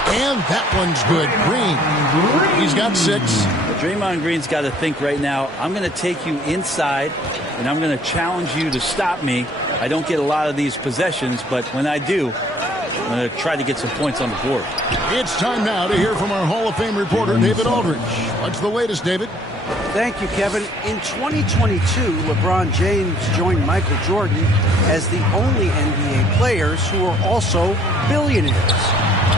And that one's good. Green. He's got 6. Draymond Green's got to think right now, I'm going to take you inside, and I'm going to challenge you to stop me. I don't get a lot of these possessions, but when I do, I'm going to try to get some points on the board. It's time now to hear from our Hall of Fame reporter, David Aldridge. What's the latest, David? Thank you, Kevin. In 2022, LeBron James joined Michael Jordan as the only NBA players who are also billionaires.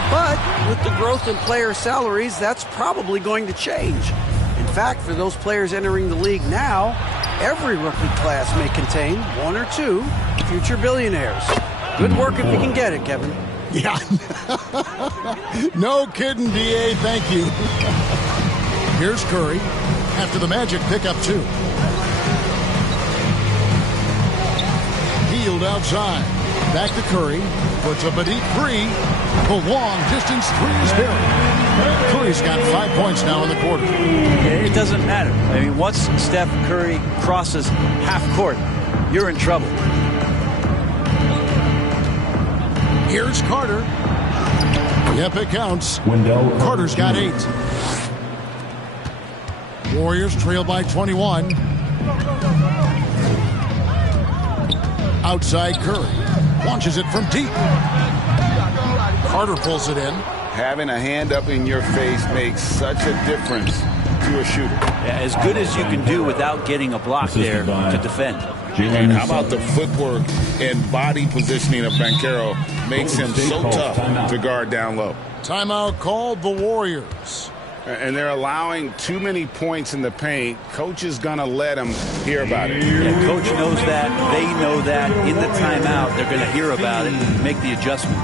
But with the growth in player salaries, that's probably going to change. In fact, for those players entering the league now, every rookie class may contain 1 or 2 future billionaires. Good work if you can get it, Kevin. Yeah. No kidding, D.A. Thank you. Here's Curry. After the Magic pick up 2. Healed outside. Back to Curry. Puts up a deep 3. The long distance 3 is buried. Curry's got 5 points now in the quarter. It doesn't matter. I mean, once Steph Curry crosses half court, you're in trouble. Here's Carter. Yep, it counts. Carter's got 8. Warriors trail by 21. Outside Curry. Launches it from deep. Carter pulls it in. Having a hand up in your face makes such a difference to a shooter. Yeah, as good as you can do without getting a block there to defend. And how about the footwork and body positioning of Banchero makes him so tough to guard down low. Timeout called the Warriors. And they're allowing too many points in the paint. Coach is going to let them hear about it. Yeah, coach knows that. They know that. In the timeout, they're going to hear about it and make the adjustment.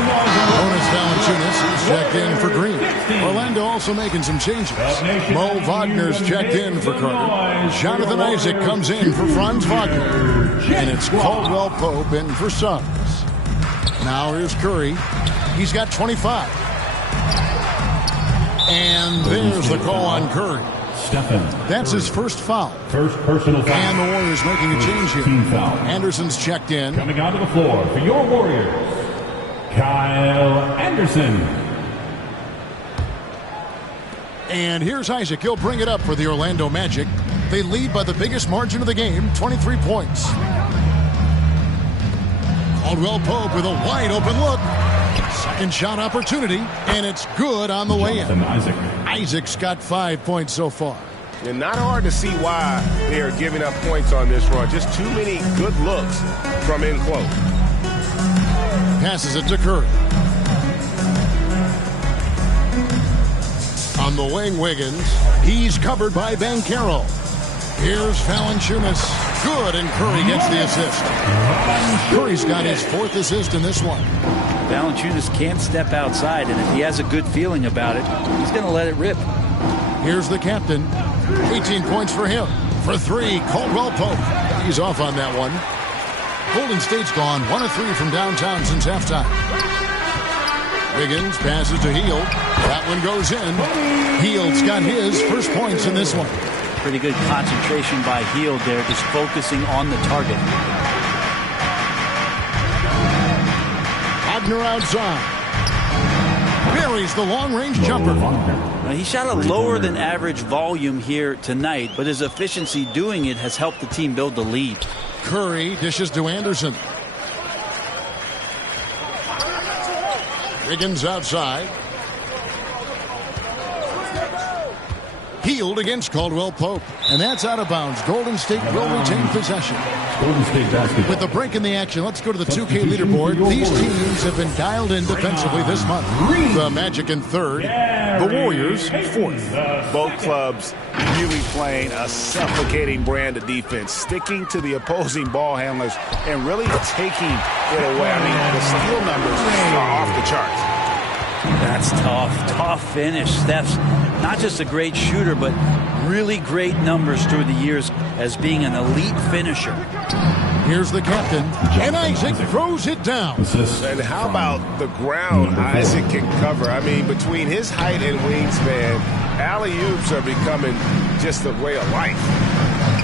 Jonas Valanciunas is checked in for Green. Orlando also making some changes. Mo Wagner's checked in for Carter. Jonathan Isaac comes in for Franz Wagner. And it's Caldwell Pope in for Suggs. Now here's Curry. He's got 25. And there's the call on Curry. That's his first foul. First personal foul. And the Warriors making a change here. Anderson's checked in. Coming onto the floor for your Warriors, Kyle Anderson. And here's Isaac. He'll bring it up for the Orlando Magic. They lead by the biggest margin of the game, 23 points. Caldwell Pope with a wide open look. Second shot opportunity, and it's good on the way in. Isaac's got 5 points so far. And not hard to see why they are giving up points on this run. Just too many good looks from in close. Passes it to Curry. On the wing, Wiggins. He's covered by Banchero. Here's Valanciunas. Good, and Curry gets the assist. Curry's got his 4th assist in this one. Valanciunas can't step outside, and if he has a good feeling about it, he's going to let it rip. Here's the captain. 18 points for him. For 3, Caldwell Pope. He's off on that one. Golden State's gone 1 of 3 from downtown since halftime. Wiggins passes to Hield. That one goes in. Hield's got his first points in this one. Pretty good concentration by Hield there, just focusing on the target. Wagner outside. Buries the long-range jumper. Now, he shot a lower than average volume here tonight, but his efficiency doing it has helped the team build the lead. Curry dishes to Anderson. Wiggins outside. Hield against Caldwell Pope. And that's out of bounds. Golden State will retain possession. Golden State basketball. With the break in the action, let's go to the 2K leaderboard. These teams have been dialed in defensively this month. The Magic in 3rd, the Warriors 4th. Both clubs really playing a suffocating brand of defense, sticking to the opposing ball handlers and really taking it away. I mean, the steal numbers are off the charts. That's tough finish. Steph's not just a great shooter, but really great numbers through the years as being an elite finisher. Here's the captain, and Isaac throws it down. And how about the ground Isaac can cover? I mean, between his height and wingspan, alley-oops are becoming just a way of life.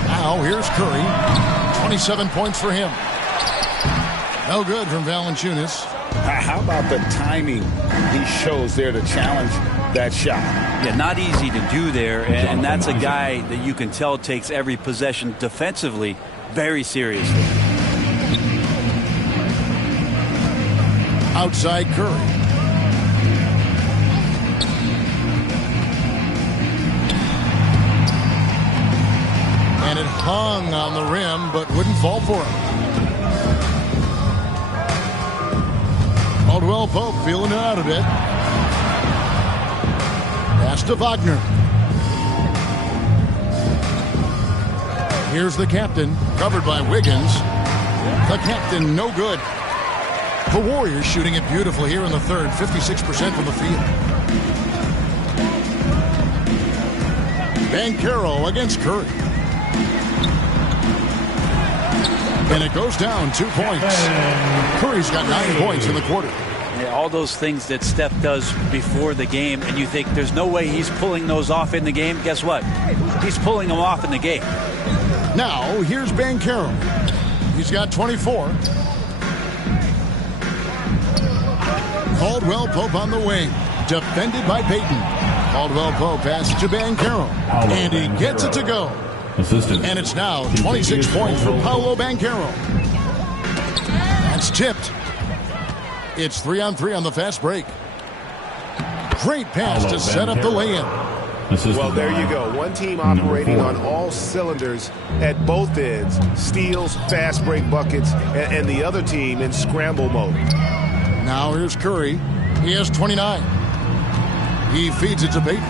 Now here's Curry, 27 points for him. No good from Valanciunas. How about the timing he shows there to challenge that shot? Yeah, not easy to do there, and that's a guy that you can tell takes every possession defensively very seriously. Outside Curry. And it hung on the rim, but wouldn't fall for him. Caldwell Pope feeling it out a bit. Pass to Wagner. Here's the captain, covered by Wiggins. The captain, no good. The Warriors shooting it beautifully here in the 3rd, 56% from the field. Banchero against Curry. And it goes down 2 points. Curry's got 9 points in the quarter. Yeah, all those things that Steph does before the game, and you think there's no way he's pulling those off in the game. Guess what? He's pulling them off in the game. Now, here's Banchero. He's got 24. Caldwell Pope on the wing. Defended by Payton. Caldwell Pope passes to Banchero. And he gets it to go. And it's now 26 points for Paolo Banchero. That's tipped. It's 3-on-3 on the fast break. Great pass to set up the lay-in. Well, there you go. One team operating on all cylinders at both ends. Steals, fast break buckets, and the other team in scramble mode. Now here's Curry. He has 29. He feeds it to Payton.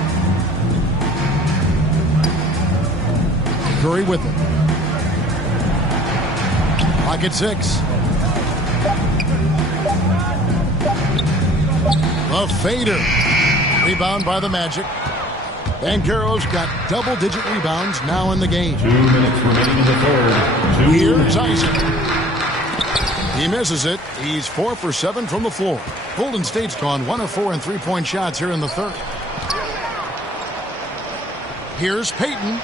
Curry with it. Clock at 6. The fader. Rebound by the Magic. Banchero's got double-digit rebounds now in the game. 2 minutes remaining in the third. Here's Isaac. He misses it. He's 4 for 7 from the floor. Golden State's gone 1 of 4 in three-point shots here in the third. Here's Payton.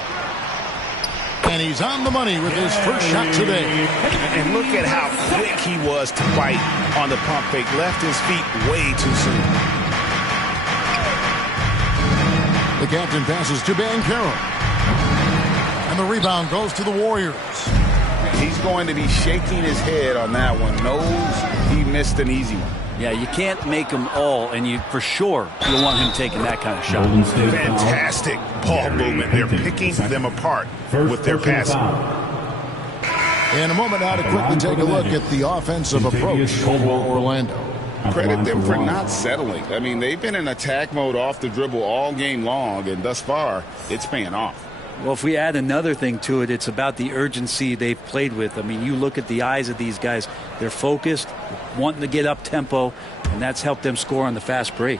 And he's on the money with his first shot today. And look at how quick he was to bite on the pump fake. Left his feet way too soon. The captain passes to Banchero. And the rebound goes to the Warriors. He's going to be shaking his head on that one. Knows he missed an easy one. Yeah, you can't make them all, and you for sure you want him taking that kind of shot. Fantastic ball movement. They're picking them apart with their passing. In a moment now to quickly take a look at the offensive approach for Orlando. Credit them for not settling. I mean, they've been in attack mode off the dribble all game long, and thus far, it's paying off. Well, if we add another thing to it, it's about the urgency they've played with. I mean, you look at the eyes of these guys. They're focused, wanting to get up tempo, and that's helped them score on the fast break.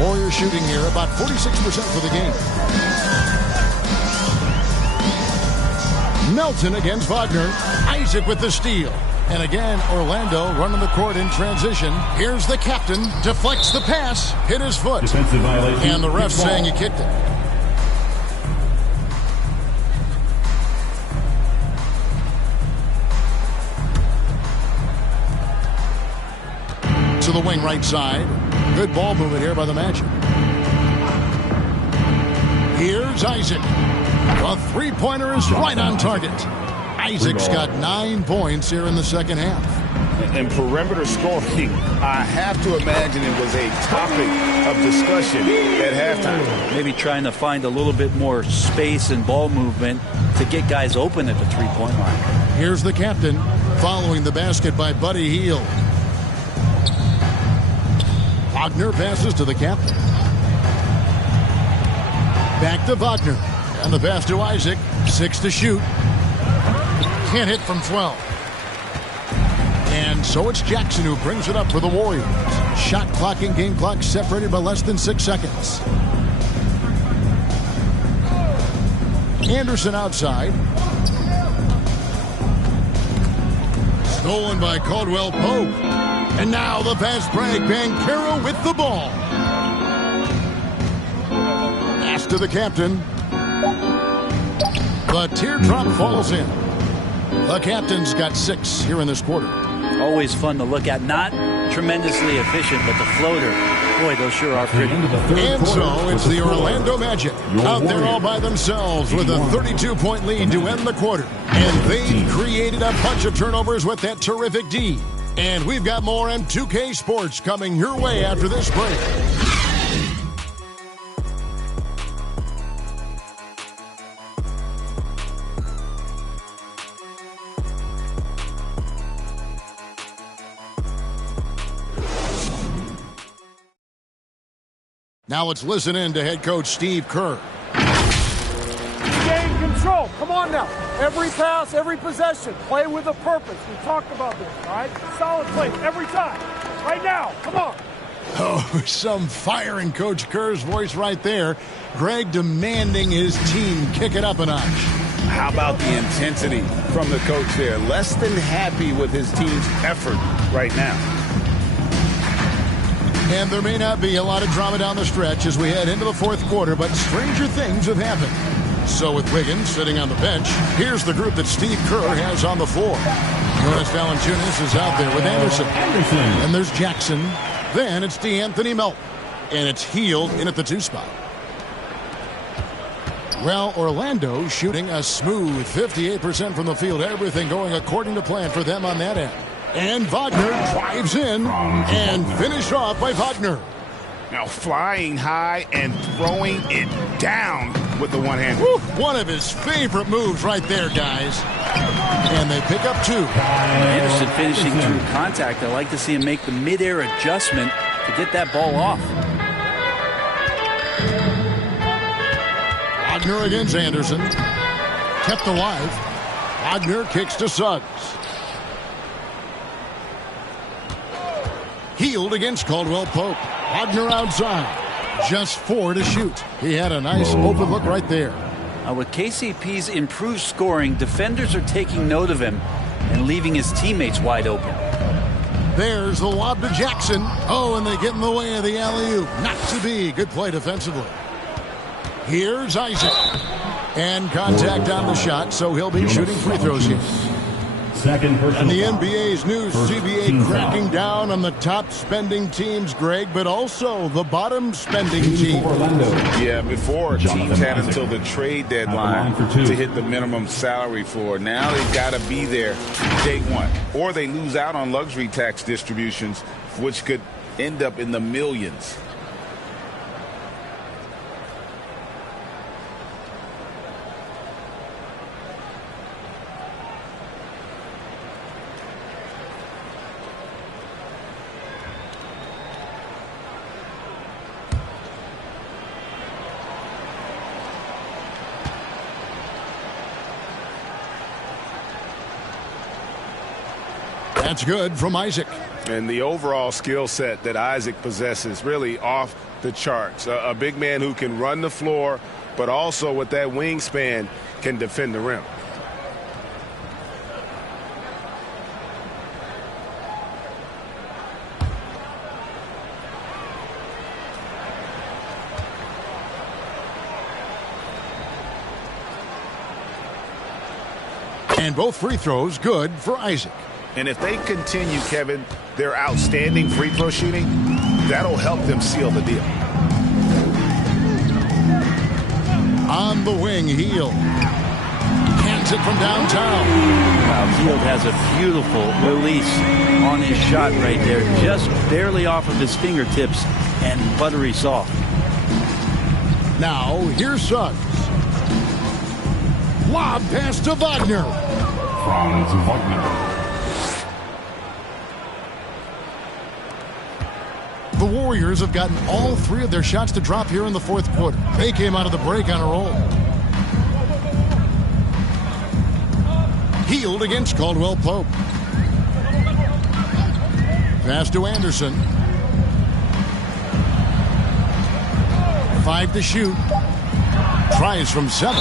Warriors shooting here about 46% for the game. Melton against Wagner. Isaac with the steal. And again, Orlando running the court in transition. Here's the captain. Deflects the pass. Hit his foot. Defensive violation. And the ref saying he kicked it. To the wing right side. Good ball movement here by the Magic. Here's Isaac. A three-pointer is right on target. Isaac's got 9 points here in the second half. And perimeter scoring, I have to imagine it was a topic of discussion at halftime. Maybe trying to find a little bit more space and ball movement to get guys open at the three-point line. Here's the captain following the basket by Buddy Hield. Wagner passes to the captain. Back to Wagner. And the pass to Isaac. 6 to shoot. Can't hit from 12. And so it's Jackson who brings it up for the Warriors. Shot clock and game clock separated by less than 6 seconds. Anderson outside. Stolen by Caldwell Pope. And now the fast break. Banchero with the ball. Pass to the captain. The teardrop falls in. The captain's got 6 here in this quarter. Always fun to look at. Not tremendously efficient, but the floater. Boy, those sure are pretty. And so it's the Orlando Magic out there all by themselves with a 32-point lead to end the quarter. And they've created a bunch of turnovers with that terrific D. And we've got more M2K Sports coming your way after this break. Now let's listen in to head coach Steve Kerr. Game control. Come on now. Every pass, every possession. Play with a purpose. We talked about this, all right? Solid play every time. Right now. Come on. Oh, some fire in Coach Kerr's voice right there. Greg demanding his team kick it up a notch. How about the intensity from the coach there? Less than happy with his team's effort right now. And there may not be a lot of drama down the stretch as we head into the fourth quarter, but stranger things have happened. So with Wiggins sitting on the bench, here's the group that Steve Kerr has on the floor. Jonas Valanciunas is out there with Anderson. And there's Jackson. Then it's DeAnthony Melton. And it's Hield in at the 2 spot. Well, Orlando shooting a smooth 58% from the field. Everything going according to plan for them on that end. And Wagner drives in and finished off by Wagner. Now flying high and throwing it down with the one hand. One of his favorite moves right there, guys. And they pick up 2. Anderson finishing through contact. I like to see him make the mid-air adjustment to get that ball off. Wagner against Anderson. Kept alive. Wagner kicks to Suggs. Healed against Caldwell Pope. Wagner outside. Just 4 to shoot. He had a nice open look right there. With KCP's improved scoring, defenders are taking note of him and leaving his teammates wide open. There's the lob to Jackson. Oh, and they get in the way of the alley-oop. Not to be. Good play defensively. Here's Isaac. And contact on the shot, so he'll be shooting free throws here. And the NBA's new CBA cracking down on the top spending teams, Greg, but also the bottom spending teams. Yeah, before teams had until the trade deadline to hit the minimum salary floor. Now they've got to be there day one, or they lose out on luxury tax distributions, which could end up in the millions. That's good from Isaac. And the overall skill set that Isaac possesses really off the charts. A big man who can run the floor, but also with that wingspan can defend the rim. And both free throws good for Isaac. And if they continue, Kevin, their outstanding free throw shooting, that'll help them seal the deal. On the wing, Hield. Hands it from downtown. Wow, Hield has a beautiful release on his shot right there. Just barely off of his fingertips and buttery soft. Now, here's Suggs. Lob pass to Wagner. Franz Wagner. The Warriors have gotten all 3 of their shots to drop here in the fourth quarter. They came out of the break on a roll. Hield against Caldwell Pope. Pass to Anderson. 5 to shoot. Tries from 7.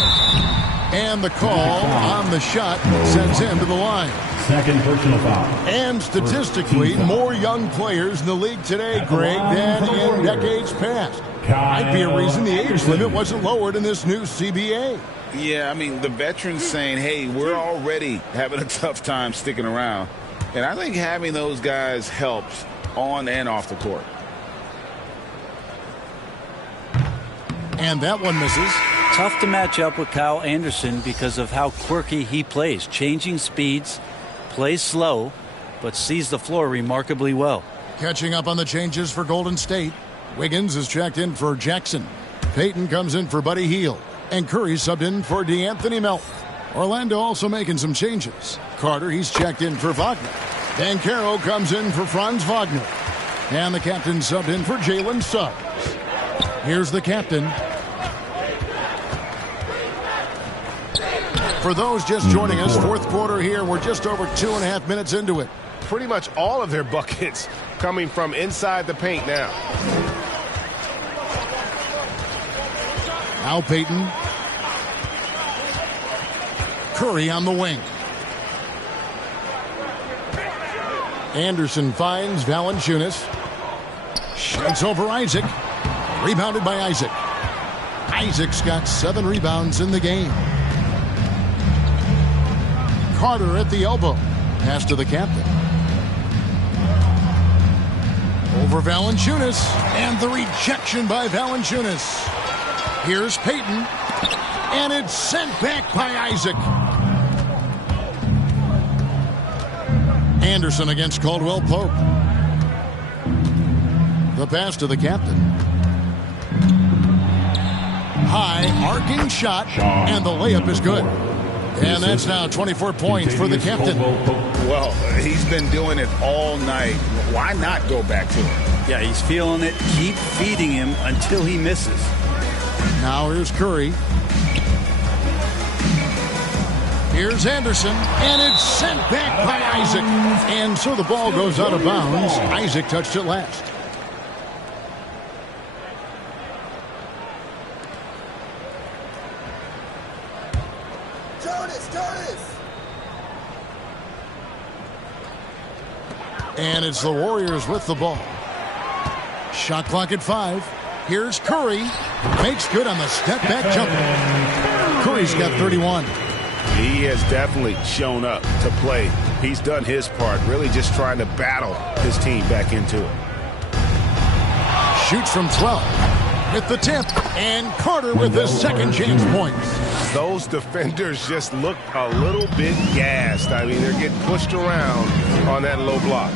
And the call on the shot sends him to the line. Second personal foul. And statistically, more young players in the league today, Greg, than in decades past. Might be a reason the age limit wasn't lowered in this new CBA. Yeah, I mean, the veterans saying, hey, we're already having a tough time sticking around. And I think having those guys helps on and off the court. And that one misses. Tough to match up with Kyle Anderson because of how quirky he plays. Changing speeds, plays slow, but sees the floor remarkably well. Catching up on the changes for Golden State. Wiggins is checked in for Jackson. Payton comes in for Buddy Hield. And Curry subbed in for DeAnthony Melton. Orlando also making some changes. Carter, he's checked in for Wagner. Banchero comes in for Franz Wagner. And the captain subbed in for Jalen Suggs. Here's the captain. For those just joining us, fourth quarter here. We're just over 2.5 minutes into it. Pretty much all of their buckets coming from inside the paint now. Now Payton. Curry on the wing. Anderson finds Valanciunas. Shoots over Isaac. Rebounded by Isaac. Isaac's got 7 rebounds in the game. Carter at the elbow. Pass to the captain. Over Valanciunas. And the rejection by Valanciunas. Here's Payton. And it's sent back by Isaac. Anderson against Caldwell Pope. The pass to the captain. High arcing shot. And the layup is good. And that's now 24 points for the captain. Well, he's been doing it all night. Why not go back to him? Yeah, he's feeling it. Keep feeding him until he misses. Now here's Curry. Here's Anderson, and it's sent back by Isaac. And so the ball goes out of bounds. Isaac touched it last. And it's the Warriors with the ball. Shot clock at 5. Here's Curry. Makes good on the step-back jumper. Curry's got 31. He has definitely shown up to play. He's done his part, really just trying to battle his team back into it. Shoots from 12 with the tip, and Carter with his second chance points. Those defenders just look a little bit gassed. I mean, they're getting pushed around on that low block.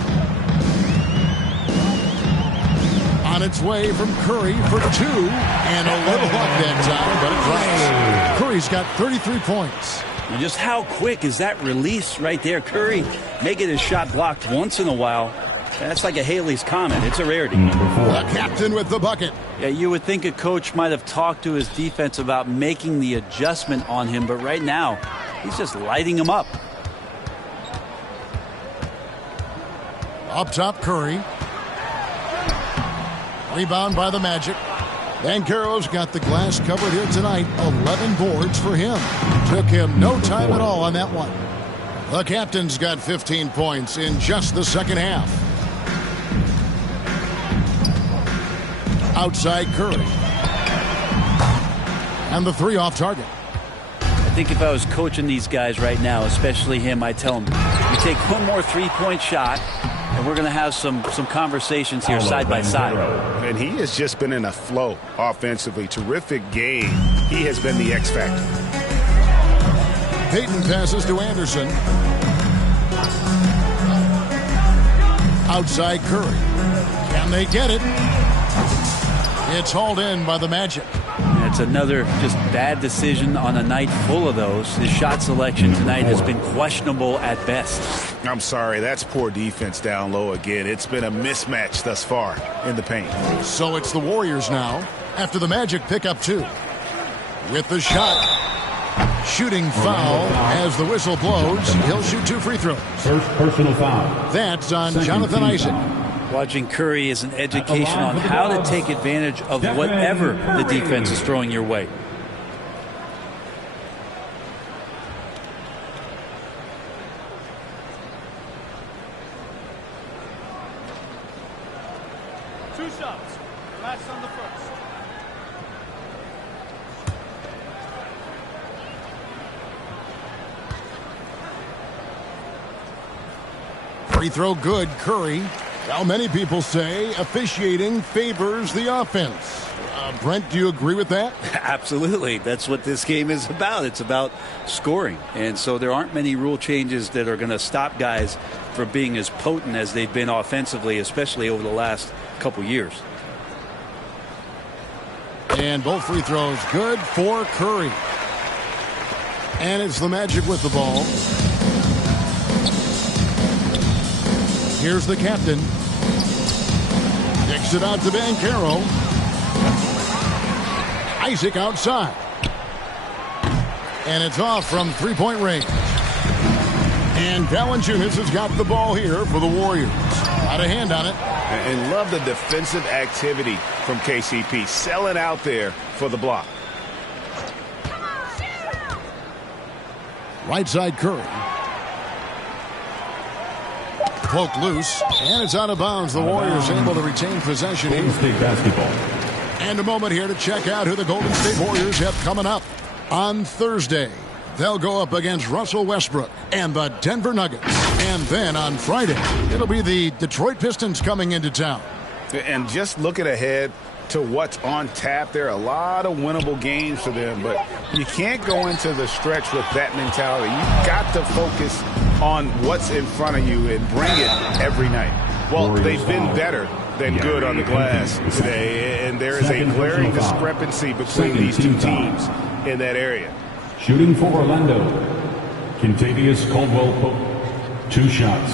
On its way from Curry for 2, and a little luck that time, but it drops. Curry's got 33 points. And just how quick is that release right there? Curry making his shot blocked once in a while. That's like a Haley's Comet. It's a rarity. The captain with the bucket. Yeah, you would think a coach might have talked to his defense about making the adjustment on him, but right now, he's just lighting him up. Up top, Curry. Rebound by the Magic. Banchero's got the glass covered here tonight. 11 boards for him. Took him no time at all on that one. The captain's got 15 points in just the second half. Outside Curry. And the 3 off target. I think if I was coaching these guys right now, especially him, I'd tell him, you take one more three-point shot, and we're going to have some conversations here side by side. And he has just been in a flow offensively. Terrific game. He has been the X factor. Payton passes to Anderson. Outside Curry. Can they get it? It's hauled in by the Magic. And it's another just bad decision on a night full of those. His shot selection tonight has been questionable at best. I'm sorry, that's poor defense down low again. It's been a mismatch thus far in the paint. So it's the Warriors now after the Magic pick up 2. With the shot. Shooting foul as the whistle blows. He'll shoot 2 free throws. First personal foul. That's on Jonathan Isaac. Watching Curry is an education on how to take advantage of whatever the defense is throwing your way. Two shots. Last on the first. Free throw good, Curry. Now many people say officiating favors the offense. Brent, do you agree with that? Absolutely. That's what this game is about. It's about scoring. And so there aren't many rule changes that are going to stop guys from being as potent as they've been offensively, especially over the last couple years. And both free throws good for Curry. And it's the Magic with the ball. Here's the captain. Kicks it out to Banchero. Isaac outside. And it's off from three-point range. And Valanciunas has got the ball here for the Warriors. Got a hand on it. And love the defensive activity from KCP. Selling out there for the block. Right side Curry. Poked loose, and it's out of bounds. The Warriors able to retain possession here. Golden State basketball. And a moment here to check out who the Golden State Warriors have coming up. On Thursday, they'll go up against Russell Westbrook and the Denver Nuggets. And then on Friday, it'll be the Detroit Pistons coming into town. And just looking ahead to what's on tap, there are a lot of winnable games for them, but you can't go into the stretch with that mentality. You've got to focus on what's in front of you and bring it every night. Well, they've been better than good on the glass today, and there is a glaring discrepancy between these two teams in that area. Shooting for Orlando, Kentavious Caldwell-Pope, 2 shots.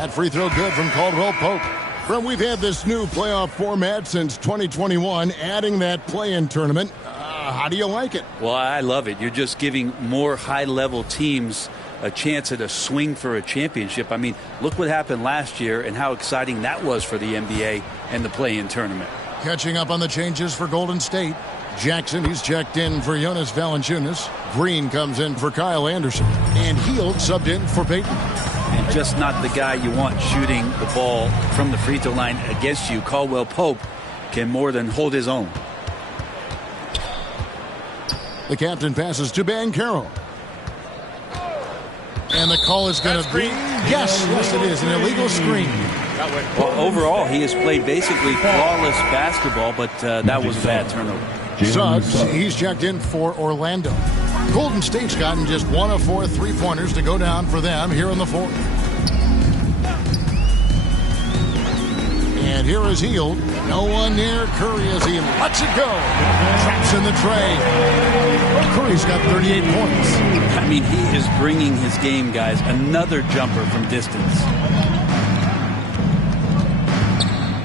That free throw good from Caldwell Pope. Friend, we've had this new playoff format since 2021, adding that play-in tournament. How do you like it? Well, I love it. You're just giving more high-level teams a chance at a swing for a championship. I mean, look what happened last year and how exciting that was for the NBA and the play-in tournament. Catching up on the changes for Golden State. Jackson, he's checked in for Jonas Valanciunas. Green comes in for Kyle Anderson. And Hield subbed in for Payton. And just not the guy you want shooting the ball from the free throw line against you. Caldwell Pope can more than hold his own. The captain passes to Banchero. And the call is going to be, yes, it is, an illegal screen. Well, overall, he has played basically flawless basketball, but that was a bad turnover. Suggs, he's checked in for Orlando. Golden State's gotten just 1 of 4 3-pointers to go down for them here in the fourth. And here is Hield. No one near Curry as he lets it go. Traps in the tray. Curry's got 38 points. I mean, he is bringing his game, guys. Another jumper from distance.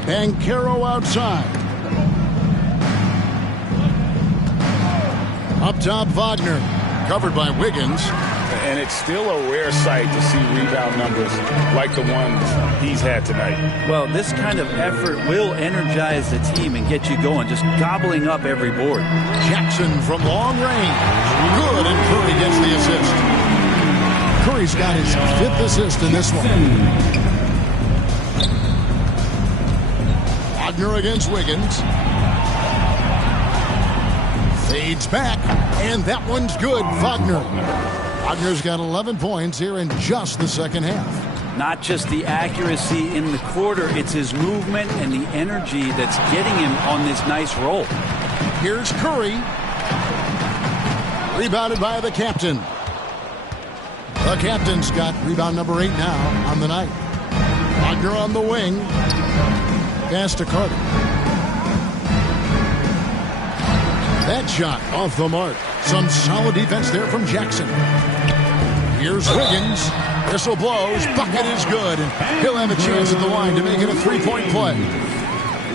Banchero outside. Up top, Wagner. Covered by Wiggins. And it's still a rare sight to see rebound numbers like the ones he's had tonight. Well, this kind of effort will energize the team and get you going, just gobbling up every board. Jackson from long range. Good, and Curry gets the assist. Curry's got his 5th assist in this one. Wagner against Wiggins. Fades back, and that one's good. Wagner's got 11 points here in just the second half. Not just the accuracy in the quarter, it's his movement and the energy that's getting him on this nice roll. Here's Curry. Rebounded by the captain. The captain's got rebound number 8 now on the night. Wagner on the wing. Pass to Carter. That shot off the mark. Some solid defense there from Jackson. Here's Wiggins. Whistle blows. Bucket is good. And he'll have a chance at the line to make it a 3-point play.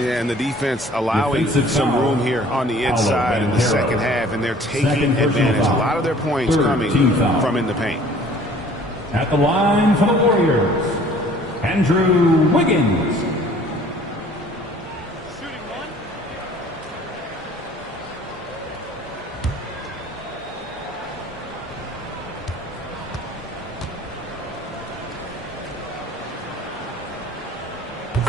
Yeah, and the defense allowing some room here on the inside in the second half, and they're taking advantage. A lot of their points coming from in the paint. At the line for the Warriors, Andrew Wiggins.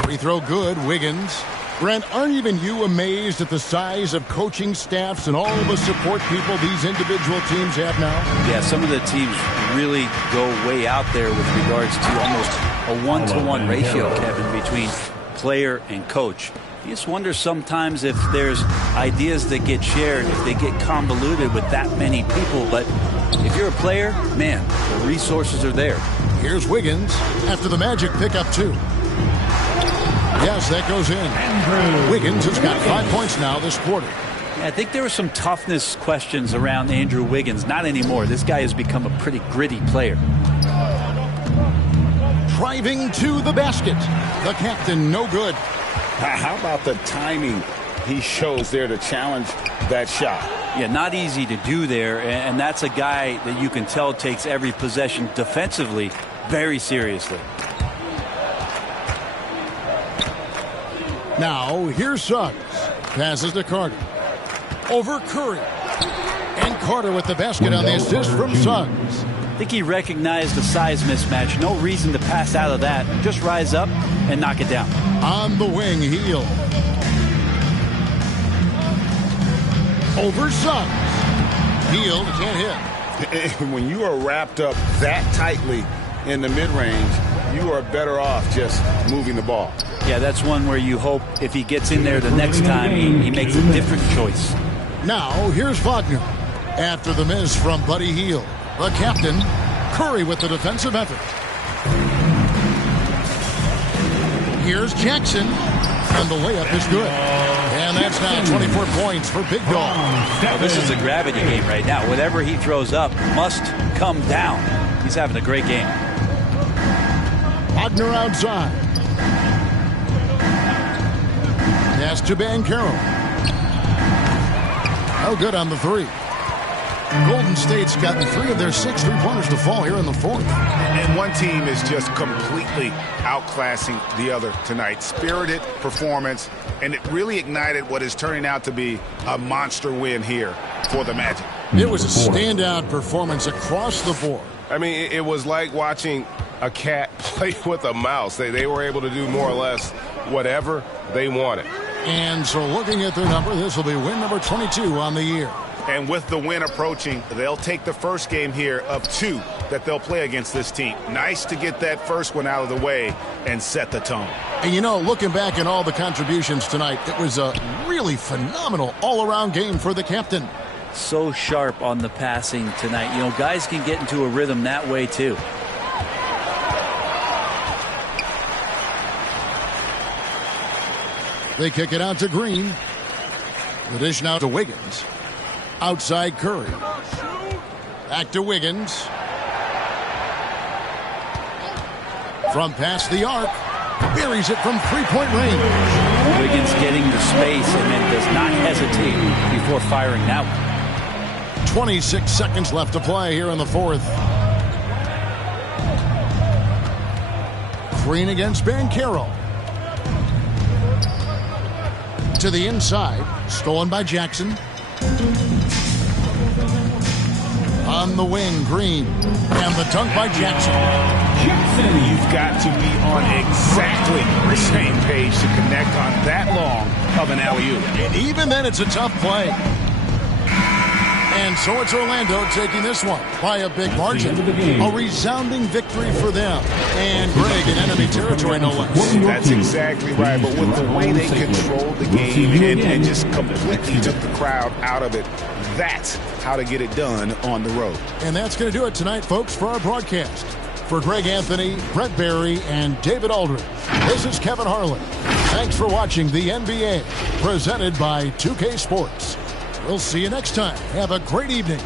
Free throw good, Wiggins. Brent, aren't even you amazed at the size of coaching staffs and all the support people these individual teams have now? Yeah, some of the teams really go way out there with regards to almost a 1-to-1 ratio, Kevin, between player and coach. You just wonder sometimes if there's ideas that get shared, if they get convoluted with that many people. But if you're a player, man, the resources are there. Here's Wiggins after the Magic pick up 2. Yes, that goes in. Wiggins has got 5 points now this quarter. Yeah, I think there were some toughness questions around Andrew Wiggins. Not anymore. This guy has become a pretty gritty player. Driving to the basket. The captain, no good. How about the timing he shows there to challenge that shot? Yeah, not easy to do there. And that's a guy that you can tell takes every possession defensively very seriously. Now, here's Suggs. Passes to Carter. Over Curry. And Carter with the basket on the assist from Suggs. I think he recognized the size mismatch. No reason to pass out of that. Just rise up and knock it down. On the wing, Hield. Over Suggs. Hield can't hit. When you are wrapped up that tightly in the mid-range, you are better off just moving the ball. Yeah, that's one where you hope if he gets in there the next time, he makes a different choice. Now, here's Wagner. After the miss from Buddy Hield. The captain, Curry with the defensive effort. Here's Jackson. And the layup is good. And that's now 24 points for Big Dog. Well, this is a gravity game right now. Whatever he throws up must come down. He's having a great game. Wagner outside. Pass to Banchero. No good on the three. Golden State's gotten 3 of their 6 3-pointers to fall here in the fourth. And one team is just completely outclassing the other tonight. Spirited performance, and it really ignited what is turning out to be a monster win here for the Magic. It was a standout performance across the board. I mean, it was like watching a cat play with a mouse. They were able to do more or less whatever they wanted. And so looking at their number, this will be win number 22 on the year. And with the win approaching, they'll take the first game here of 2 that they'll play against this team. Nice to get that first one out of the way and set the tone. And, you know, looking back at all the contributions tonight, it was a really phenomenal all-around game for the captain. So sharp on the passing tonight. You know, guys can get into a rhythm that way, too. They kick it out to Green. The dish now to Wiggins. Outside Curry. Back to Wiggins. From past the arc. Buries it from 3-point range. Wiggins getting the space and then does not hesitate before firing that one. 26 seconds left to play here in the fourth. Green against Banchero. To the inside. Stolen by Jackson. On the wing, Green. And the dunk by Jackson. You've got to be on exactly the same page to connect on that long of an alley-oop. And even then, it's a tough play. And so it's Orlando taking this one by a big margin. A resounding victory for them. And Greg in enemy territory, no less. That's exactly right. But with the way they controlled the game and just completely took the crowd out of it, that's how to get it done on the road. And that's going to do it tonight, folks, for our broadcast. For Greg Anthony, Brett Barry, and David Aldridge, this is Kevin Harlan. Thanks for watching the NBA, presented by 2K Sports. We'll see you next time. Have a great evening.